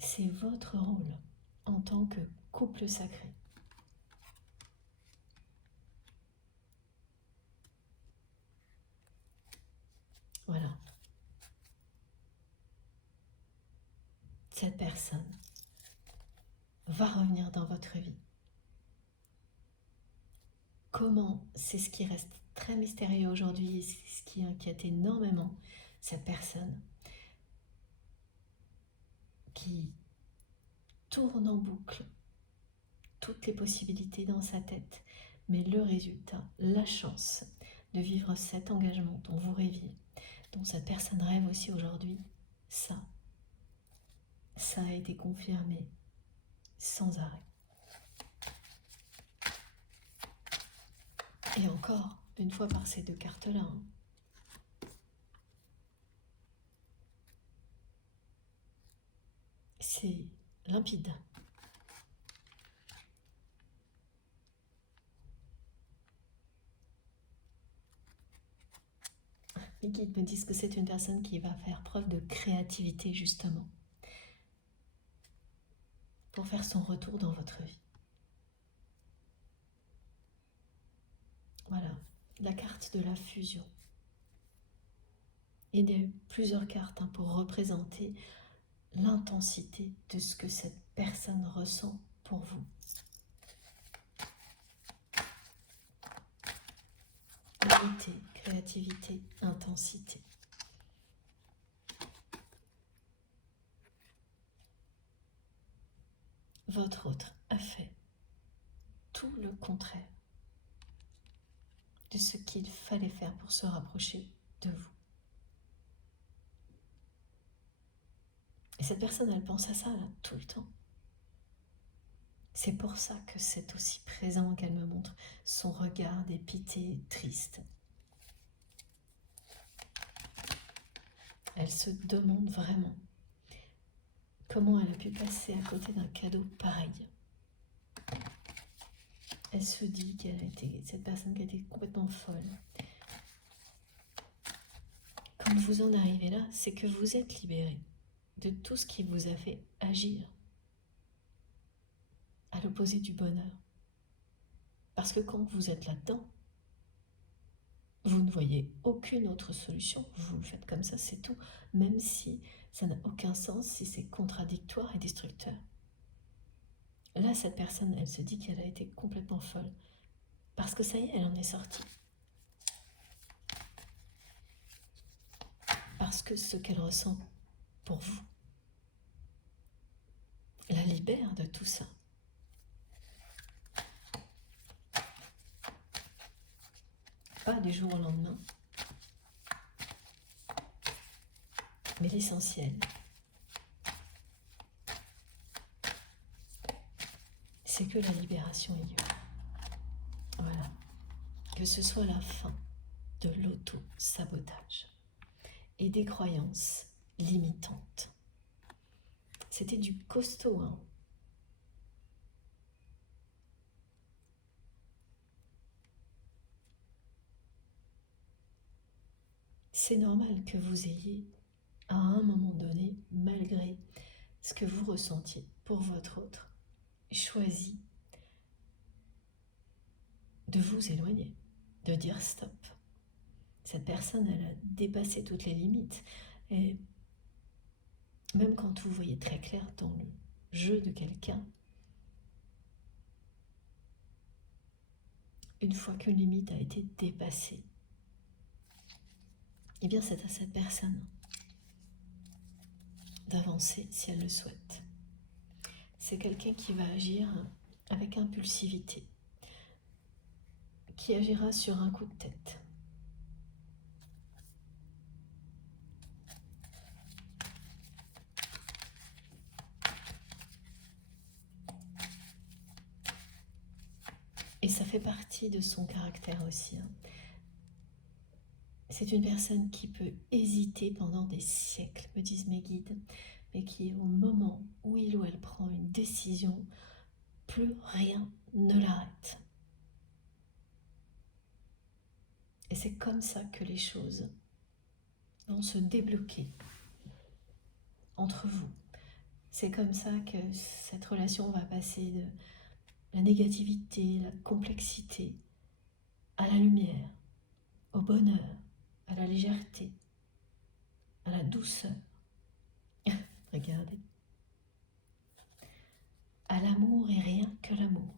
C'est votre rôle en tant que couple sacré. Voilà. Cette personne va revenir dans votre vie. Comment? C'est ce qui reste très mystérieux aujourd'hui, c'est ce qui inquiète énormément cette personne qui tourne en boucle toutes les possibilités dans sa tête. Mais le résultat, la chance de vivre cet engagement dont vous rêviez, dont cette personne rêve aussi aujourd'hui, ça a été confirmé sans arrêt. Et encore, une fois par ces deux cartes-là, c'est limpide. Les guides me disent que c'est une personne qui va faire preuve de créativité justement pour faire son retour dans votre vie. Voilà, la carte de la fusion. Il y a eu plusieurs cartes pour représenter l'intensité de ce que cette personne ressent pour vous. Unité, créativité, intensité. Votre autre a fait tout le contraire de ce qu'il fallait faire pour se rapprocher de vous. Et cette personne, elle pense à ça là, tout le temps. C'est pour ça que c'est aussi présent qu'elle me montre son regard dépité, triste. Elle se demande vraiment comment elle a pu passer à côté d'un cadeau pareil. Elle se dit qu'elle a été cette personne qui a été complètement folle. Quand vous en arrivez là, c'est que vous êtes libéré de tout ce qui vous a fait agir à l'opposé du bonheur. Parce que quand vous êtes là-dedans, vous ne voyez aucune autre solution. Vous le faites comme ça, c'est tout. Même si ça n'a aucun sens, si c'est contradictoire et destructeur. Là, cette personne, elle se dit qu'elle a été complètement folle. Parce que ça y est, elle en est sortie. Parce que ce qu'elle ressent pour vous la libère de tout ça. Pas du jour au lendemain, mais l'essentiel, c'est que la libération ait lieu. Voilà. Que ce soit la fin de l'auto-sabotage et des croyances limitantes. C'était du costaud, hein. C'est normal que vous ayez, à un moment donné, malgré ce que vous ressentiez pour votre autre, choisi de vous éloigner, de dire stop. Cette personne, elle a dépassé toutes les limites. Et même quand vous voyez très clair dans le jeu de quelqu'un, une fois qu'une limite a été dépassée, eh bien c'est à cette personne d'avancer si elle le souhaite. C'est quelqu'un qui va agir avec impulsivité, qui agira sur un coup de tête. Et ça fait partie de son caractère aussi. C'est une personne qui peut hésiter pendant des siècles, me disent mes guides, mais qui, au moment où il ou elle prend une décision, plus rien ne l'arrête. Et c'est comme ça que les choses vont se débloquer entre vous. C'est comme ça que cette relation va passer de la négativité, la complexité, à la lumière, au bonheur, à la légèreté, à la douceur. Regardez. À l'amour et rien que l'amour.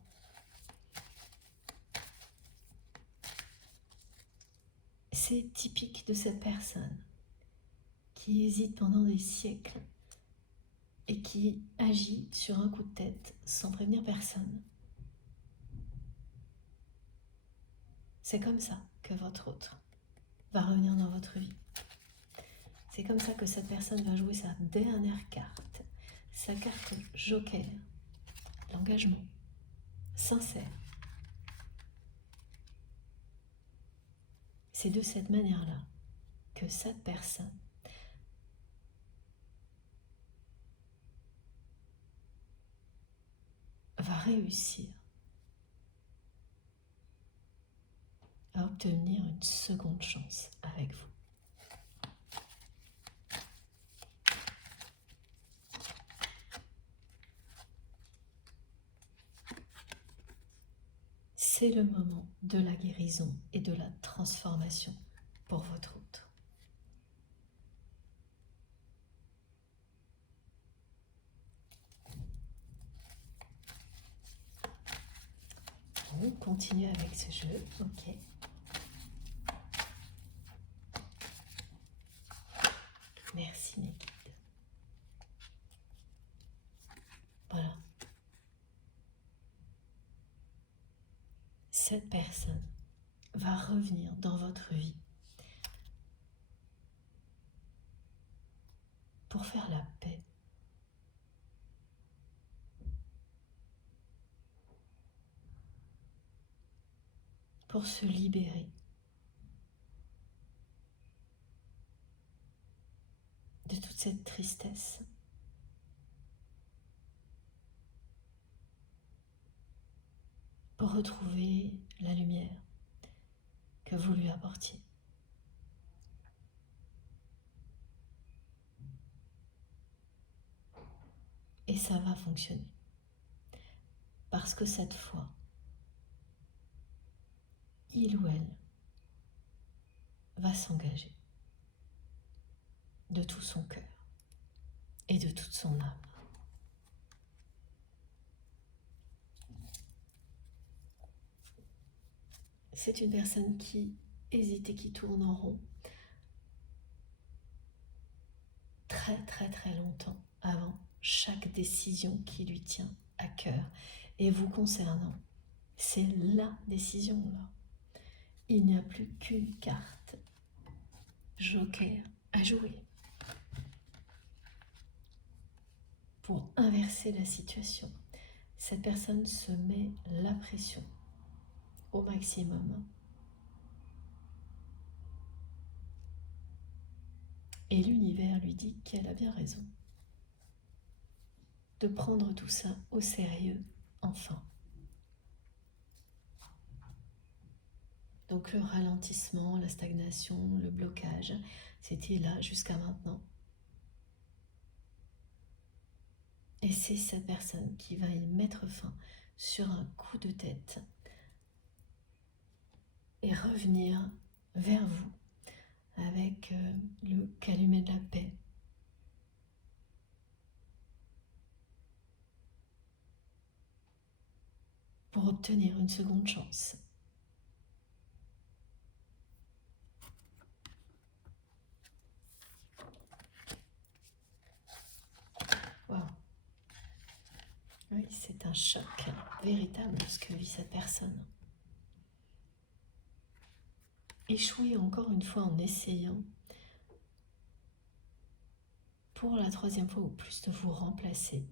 C'est typique de cette personne qui hésite pendant des siècles et qui agit sur un coup de tête sans prévenir personne. C'est comme ça que votre autre va revenir dans votre vie. C'est comme ça que cette personne va jouer sa dernière carte, sa carte joker, l'engagement sincère. C'est de cette manière-là que cette personne va réussir à obtenir une seconde chance avec vous. C'est le moment de la guérison et de la transformation pour votre autre. On continue avec ce jeu, ok. Merci mes guides. Voilà. Cette personne va revenir dans votre vie pour faire la paix. Pour se libérer de toute cette tristesse. Pour retrouver la lumière que vous lui apportiez. Et ça va fonctionner. Parce que cette fois, il ou elle va s'engager de tout son cœur et de toute son âme. C'est une personne qui hésite et qui tourne en rond très longtemps avant chaque décision qui lui tient à cœur. Et vous concernant, c'est la décision là. Il n'y a plus qu'une carte joker à jouer pour inverser la situation. Cette personne se met la pression au maximum. Et l'univers lui dit qu'elle a bien raison de prendre tout ça au sérieux, enfin. Donc le ralentissement, la stagnation, le blocage, c'était là jusqu'à maintenant. Et c'est cette personne qui va y mettre fin sur un coup de tête et revenir vers vous avec le calumet de la paix. Pour obtenir une seconde chance. Wow. Oui, c'est un choc véritable ce que vit cette personne. Échouer encore une fois en essayant, pour la troisième fois ou plus, de vous remplacer,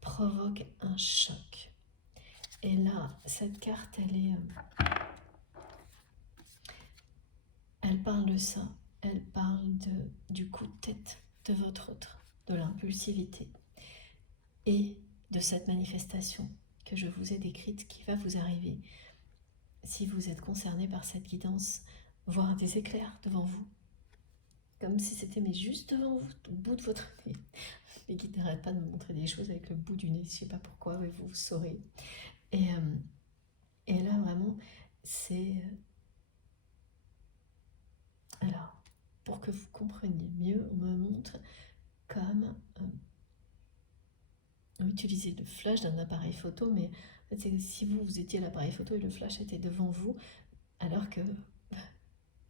provoque un choc. Et là, cette carte, elle parle de ça. Elle parle du coup de tête de votre autre, de l'impulsivité et de cette manifestation que je vous ai décrite qui va vous arriver si vous êtes concerné par cette guidance, voir des éclairs devant vous, comme si c'était mais juste devant vous, au bout de votre nez. Les guides n'arrêtent pas de me montrer des choses avec le bout du nez, je ne sais pas pourquoi, mais vous saurez. Et là, vraiment, c'est... Alors, pour que vous compreniez mieux, on me montre comme utiliser le flash d'un appareil photo, mais en fait, c'est si vous étiez l'appareil photo et le flash était devant vous, alors que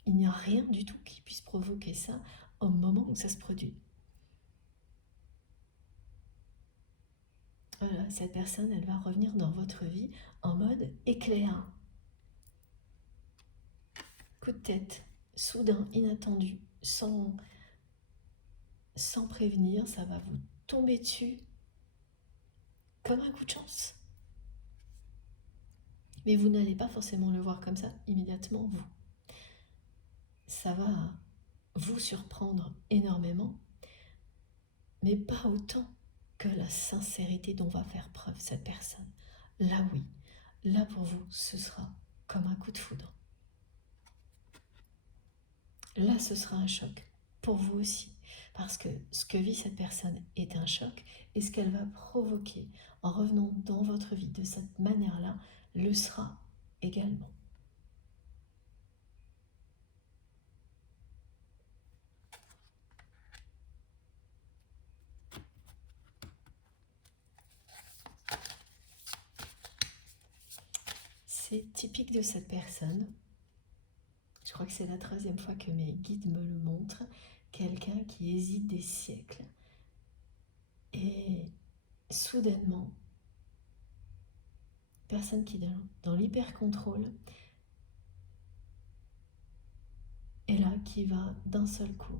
il n'y a rien du tout qui puisse provoquer ça au moment où ça se produit. Voilà, cette personne, elle va revenir dans votre vie en mode éclair. Coup de tête, soudain, inattendu, sans prévenir, ça va vous tomber dessus comme un coup de chance. Mais vous n'allez pas forcément le voir comme ça immédiatement, vous. Ça va vous surprendre énormément, mais pas autant que la sincérité dont va faire preuve cette personne. Là, oui. Là, pour vous, ce sera comme un coup de foudre. Là, ce sera un choc. Pour vous aussi. Parce que ce que vit cette personne est un choc, et ce qu'elle va provoquer en revenant dans votre vie de cette manière-là, le sera également. C'est typique de cette personne. Je crois que c'est la 13e fois que mes guides me le montrent. Quelqu'un qui hésite des siècles. Et soudainement, personne qui est dans l'hyper-contrôle, et là, qui va d'un seul coup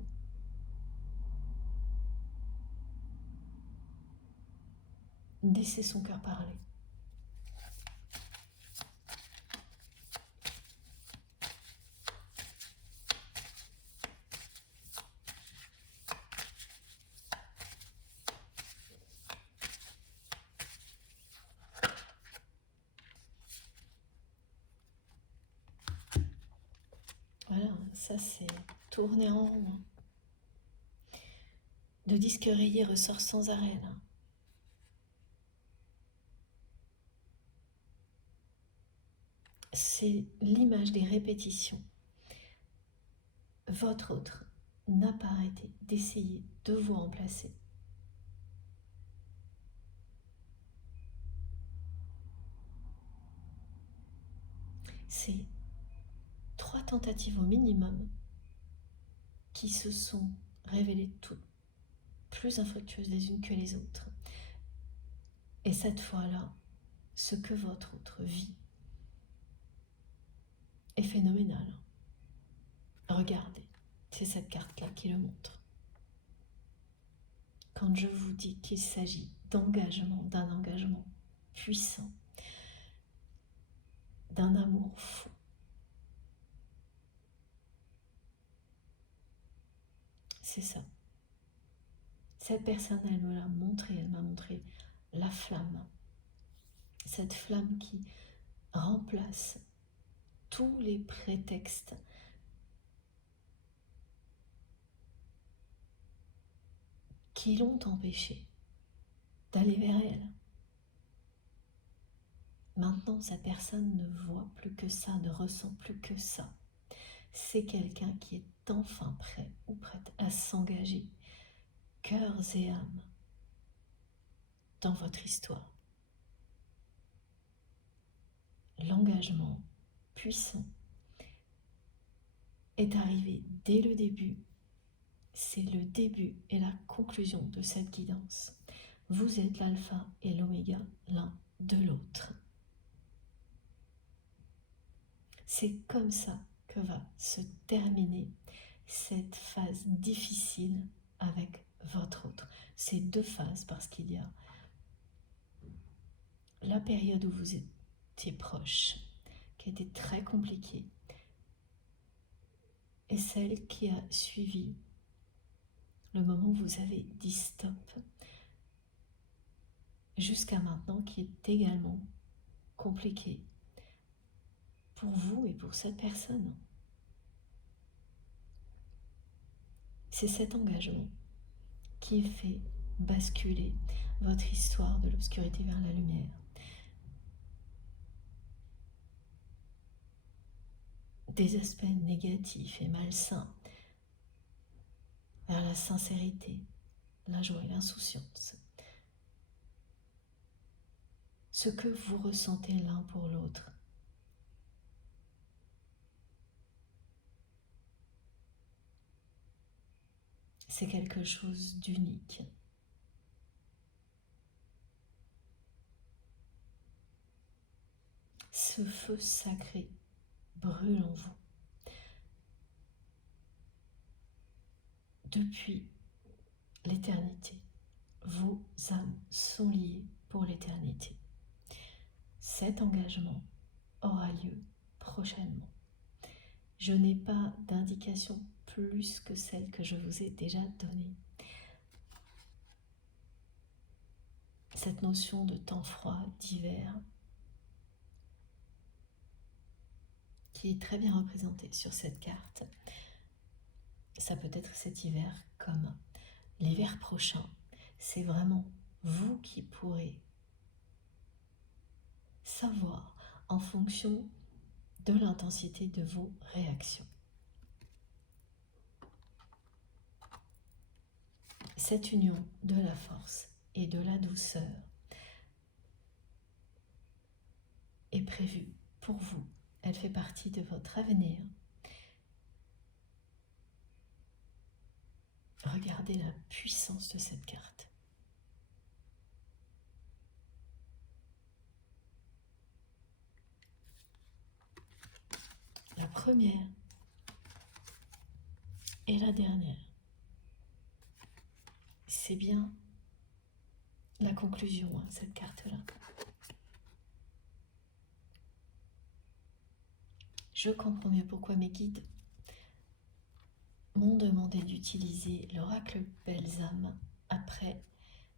laisser son cœur parler. Voilà, ça c'est tourner en rond. Le disque rayé ressort sans arrêt là. C'est l'image des répétitions. Votre autre n'a pas arrêté d'essayer de vous remplacer. C'est 3 tentatives au minimum qui se sont révélées toutes plus infructueuses les unes que les autres. Et cette fois-là, ce que votre autre vit est phénoménal. Regardez, c'est cette carte-là qui le montre. Quand je vous dis qu'il s'agit d'engagement, d'un engagement puissant, d'un amour fou, c'est ça. Cette personne, elle me l'a montré, elle m'a montré la flamme. Cette flamme qui remplace tous les prétextes qui l'ont empêché d'aller vers elle. Maintenant, cette personne ne voit plus que ça, ne ressent plus que ça. C'est quelqu'un qui est enfin prêt ou prête à s'engager, cœurs et âme, dans votre histoire. L'engagement puissant est arrivé dès le début. C'est le début et la conclusion de cette guidance. Vous êtes l'alpha et l'oméga l'un de l'autre. C'est comme ça que va se terminer cette phase difficile avec votre autre. Ces deux phases, parce qu'il y a la période où vous étiez proche, qui a été très compliquée, et celle qui a suivi, le moment où vous avez dit stop, jusqu'à maintenant, qui est également compliquée pour vous et pour cette personne. C'est cet engagement qui fait basculer votre histoire de l'obscurité vers la lumière. Des aspects négatifs et malsains vers la sincérité, la joie et l'insouciance. Ce que vous ressentez l'un pour l'autre. C'est quelque chose d'unique. Ce feu sacré brûle en vous. Depuis l'éternité, vos âmes sont liées pour l'éternité. Cet engagement aura lieu prochainement. Je n'ai pas d'indication plus que celle que je vous ai déjà donnée. Cette notion de temps froid, d'hiver, qui est très bien représentée sur cette carte. Ça peut être cet hiver comme l'hiver prochain. C'est vraiment vous qui pourrez savoir en fonction de l'intensité de vos réactions. Cette union de la force et de la douceur est prévue pour vous. Elle fait partie de votre avenir. Regardez la puissance de cette carte. La première et la dernière. C'est bien la conclusion, cette carte-là. Je comprends mieux pourquoi mes guides m'ont demandé d'utiliser l'oracle Belles âmes après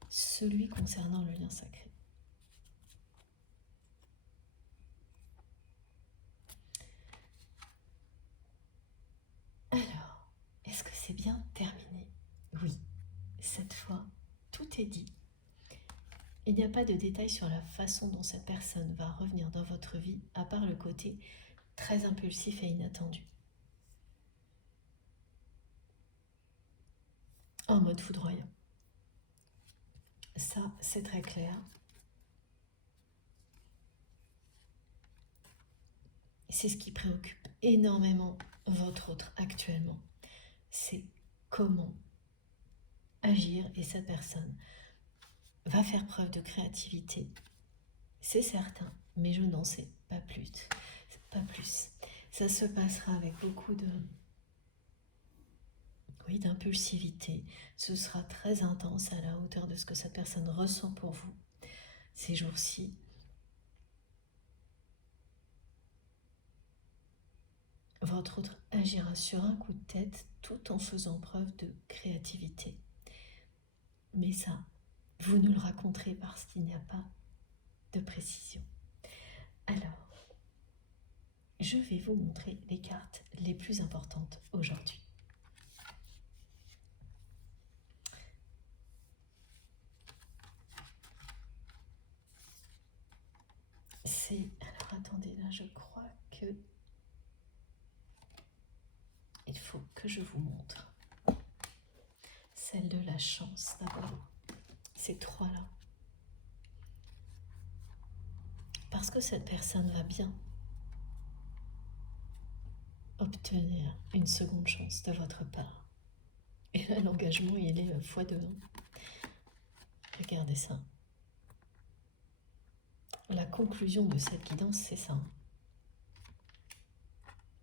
celui concernant le lien sacré. Alors, est-ce que c'est bien terminé? Oui, cette fois, tout est dit. Il n'y a pas de détails sur la façon dont cette personne va revenir dans votre vie, à part le côté très impulsif et inattendu. En mode foudroyant. Ça, c'est très clair. C'est ce qui préoccupe énormément votre autre actuellement. C'est comment agir, et cette personne va faire preuve de créativité. C'est certain, mais je n'en sais pas plus. Pas plus. Ça se passera avec beaucoup d'impulsivité. Ce sera très intense à la hauteur de ce que cette personne ressent pour vous ces jours-ci. Votre autre agira sur un coup de tête tout en faisant preuve de créativité. Mais ça, vous nous le raconterez parce qu'il n'y a pas de précision. Alors, je vais vous montrer les cartes les plus importantes aujourd'hui. Alors attendez, là je crois que il faut que je vous montre. Celle de la chance d'abord. Ces trois-là. Parce que cette personne va bien obtenir une seconde chance de votre part. Et là, l'engagement, il est x2. Regardez ça. La conclusion de cette guidance, c'est ça.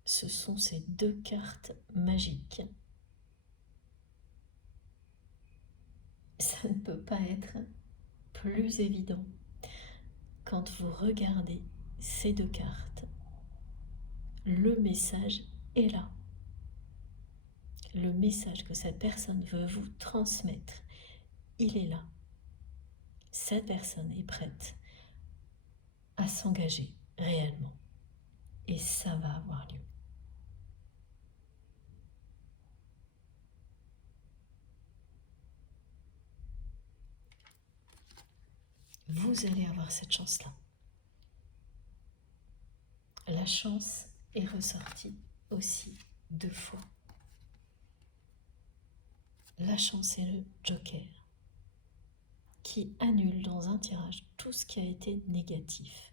Ce sont ces deux cartes magiques. Ça ne peut pas être plus évident quand vous regardez ces deux cartes. Le message est là. Le message que cette personne veut vous transmettre, il est là. Cette personne est prête à s'engager réellement. Et ça va avoir lieu. Vous allez avoir cette chance-là. La chance est ressortie aussi 2 fois. La chance est le joker qui annule dans un tirage tout ce qui a été négatif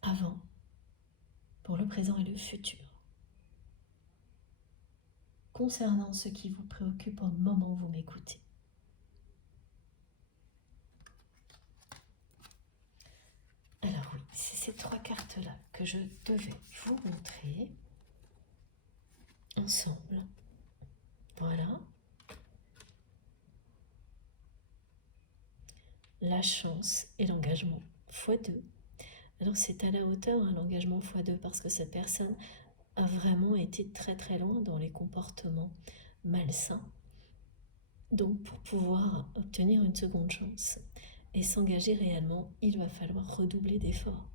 avant, pour le présent et le futur. Concernant ce qui vous préoccupe au moment où vous m'écoutez. Alors oui, c'est ces 3 cartes-là que je devais vous montrer ensemble. Voilà. La chance et l'engagement x2. Alors c'est à la hauteur, l'engagement x2, parce que cette personne a vraiment été très très loin dans les comportements malsains. Donc pour pouvoir obtenir une seconde chance et s'engager réellement, il va falloir redoubler d'efforts.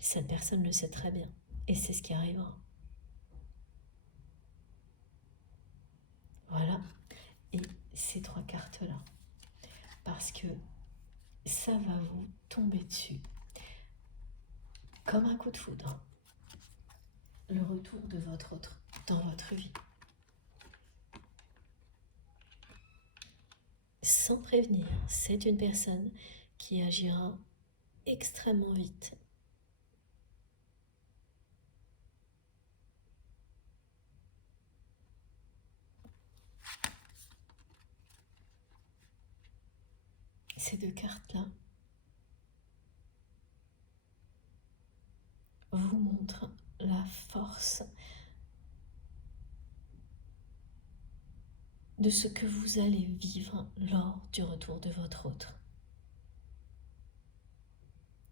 Cette personne le sait très bien et c'est ce qui arrivera. Voilà, et ces 3 cartes-là, parce que ça va vous tomber dessus comme un coup de foudre. Le retour de votre autre dans votre vie. Sans prévenir, c'est une personne qui agira extrêmement vite. Ces 2 cartes-là vous montrent la force de ce que vous allez vivre lors du retour de votre autre.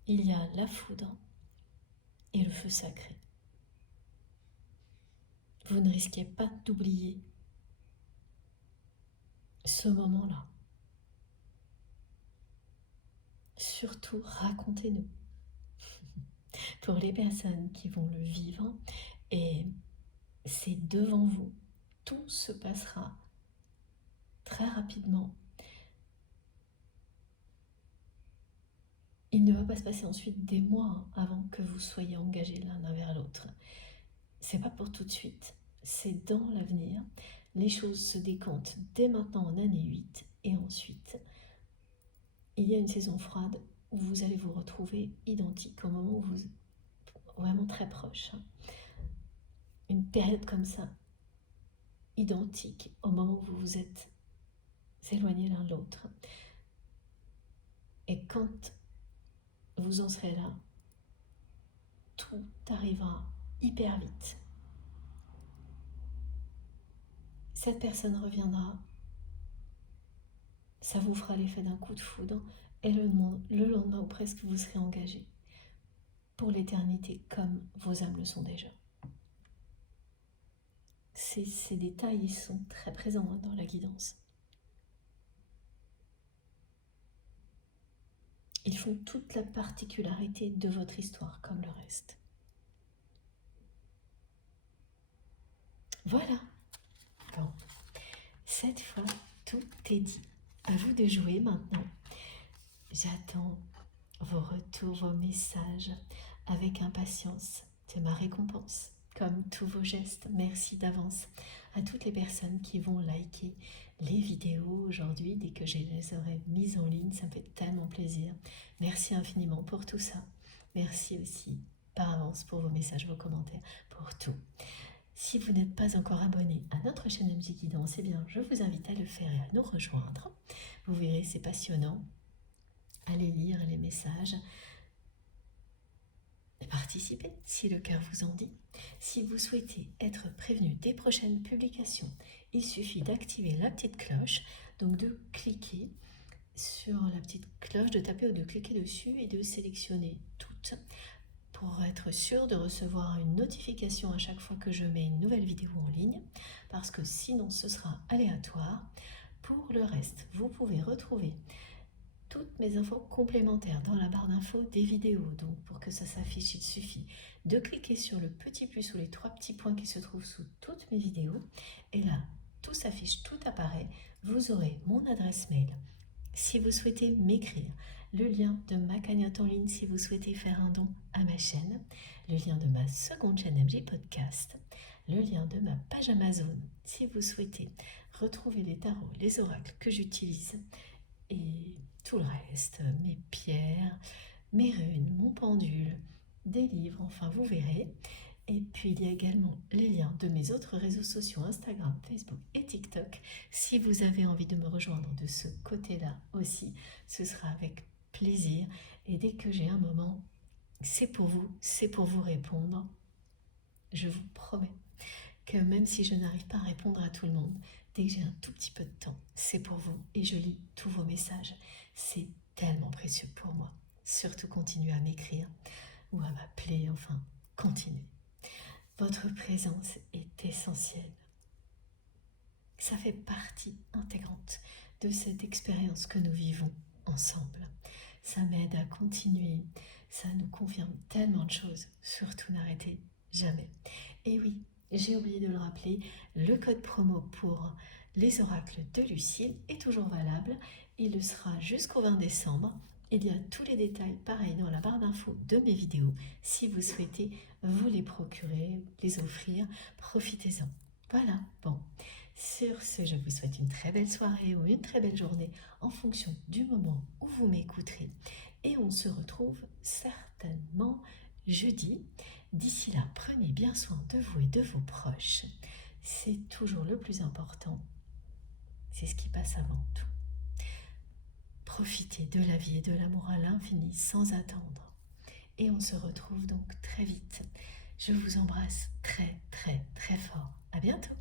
Il y a la foudre et le feu sacré. Vous ne risquez pas d'oublier ce moment-là. Surtout, racontez-nous. Pour les personnes qui vont le vivre, et c'est devant vous. Tout se passera très rapidement. Il ne va pas se passer ensuite des mois avant que vous soyez engagés l'un vers l'autre. C'est pas pour tout de suite, c'est dans l'avenir. Les choses se décantent dès maintenant en année 8 et ensuite il y a une saison froide où vous allez vous retrouver identique au moment où vous êtes vraiment très proche. Une période comme ça, identique au moment où vous vous êtes éloignés l'un de l'autre. Et quand vous en serez là, tout arrivera hyper vite. Cette personne reviendra, ça vous fera l'effet d'un coup de foudre et le lendemain ou presque vous serez engagé pour l'éternité comme vos âmes le sont déjà. Ces détails ils sont très présents dans la guidance. Ils font toute la particularité de votre histoire comme le reste. Voilà. Bon, cette fois, tout est dit. À vous de jouer maintenant. J'attends vos retours, vos messages avec impatience. C'est ma récompense. Comme tous vos gestes, merci d'avance à toutes les personnes qui vont liker les vidéos aujourd'hui dès que je les aurai mises en ligne. Ça me fait tellement plaisir. Merci infiniment pour tout ça. Merci aussi par avance pour vos messages, vos commentaires, pour tout. Si vous n'êtes pas encore abonné à notre chaîne MJ Guidance, eh bien, je vous invite à le faire et à nous rejoindre. Vous verrez, c'est passionnant. Allez lire les messages et participer si le cœur vous en dit. Si vous souhaitez être prévenu des prochaines publications, il suffit d'activer la petite cloche, donc de cliquer sur la petite cloche, de taper ou de cliquer dessus et de sélectionner toutes pour être sûr de recevoir une notification à chaque fois que je mets une nouvelle vidéo en ligne, parce que sinon ce sera aléatoire. Pour le reste, vous pouvez retrouver toutes mes infos complémentaires dans la barre d'infos des vidéos. Donc pour que ça s'affiche, il suffit de cliquer sur le petit plus ou les 3 petits points qui se trouvent sous toutes mes vidéos. Et là, tout s'affiche, tout apparaît. Vous aurez mon adresse mail. Si vous souhaitez m'écrire, le lien de ma cagnotte en ligne si vous souhaitez faire un don à ma chaîne, le lien de ma seconde chaîne MJ Podcast, le lien de ma page Amazon si vous souhaitez retrouver les tarots, les oracles que j'utilise et tout le reste, mes pierres, mes runes, mon pendule, des livres, enfin vous verrez. Et puis il y a également les liens de mes autres réseaux sociaux, Instagram, Facebook et TikTok. Si vous avez envie de me rejoindre de ce côté-là aussi, ce sera avec plaisir. Et dès que j'ai un moment, c'est pour vous répondre. Je vous promets que même si je n'arrive pas à répondre à tout le monde, dès que j'ai un tout petit peu de temps, c'est pour vous et je lis tous vos messages. C'est tellement précieux pour moi. Surtout continuez à m'écrire ou à m'appeler, enfin, continuez. Votre présence est essentielle. Ça fait partie intégrante de cette expérience que nous vivons ensemble. Ça m'aide à continuer, ça nous confirme tellement de choses. Surtout n'arrêtez jamais. Et oui, j'ai oublié de le rappeler, le code promo pour les oracles de Lucille est toujours valable. Il le sera jusqu'au 20 décembre. Il y a tous les détails, pareil, dans la barre d'infos de mes vidéos. Si vous souhaitez vous les procurer, les offrir, profitez-en. Voilà, bon. Sur ce, je vous souhaite une très belle soirée ou une très belle journée en fonction du moment où vous m'écouterez. Et on se retrouve certainement jeudi. D'ici là, prenez bien soin de vous et de vos proches. C'est toujours le plus important. C'est ce qui passe avant tout. Profitez de la vie et de l'amour à l'infini sans attendre. Et on se retrouve donc très vite. Je vous embrasse très très très fort. À bientôt.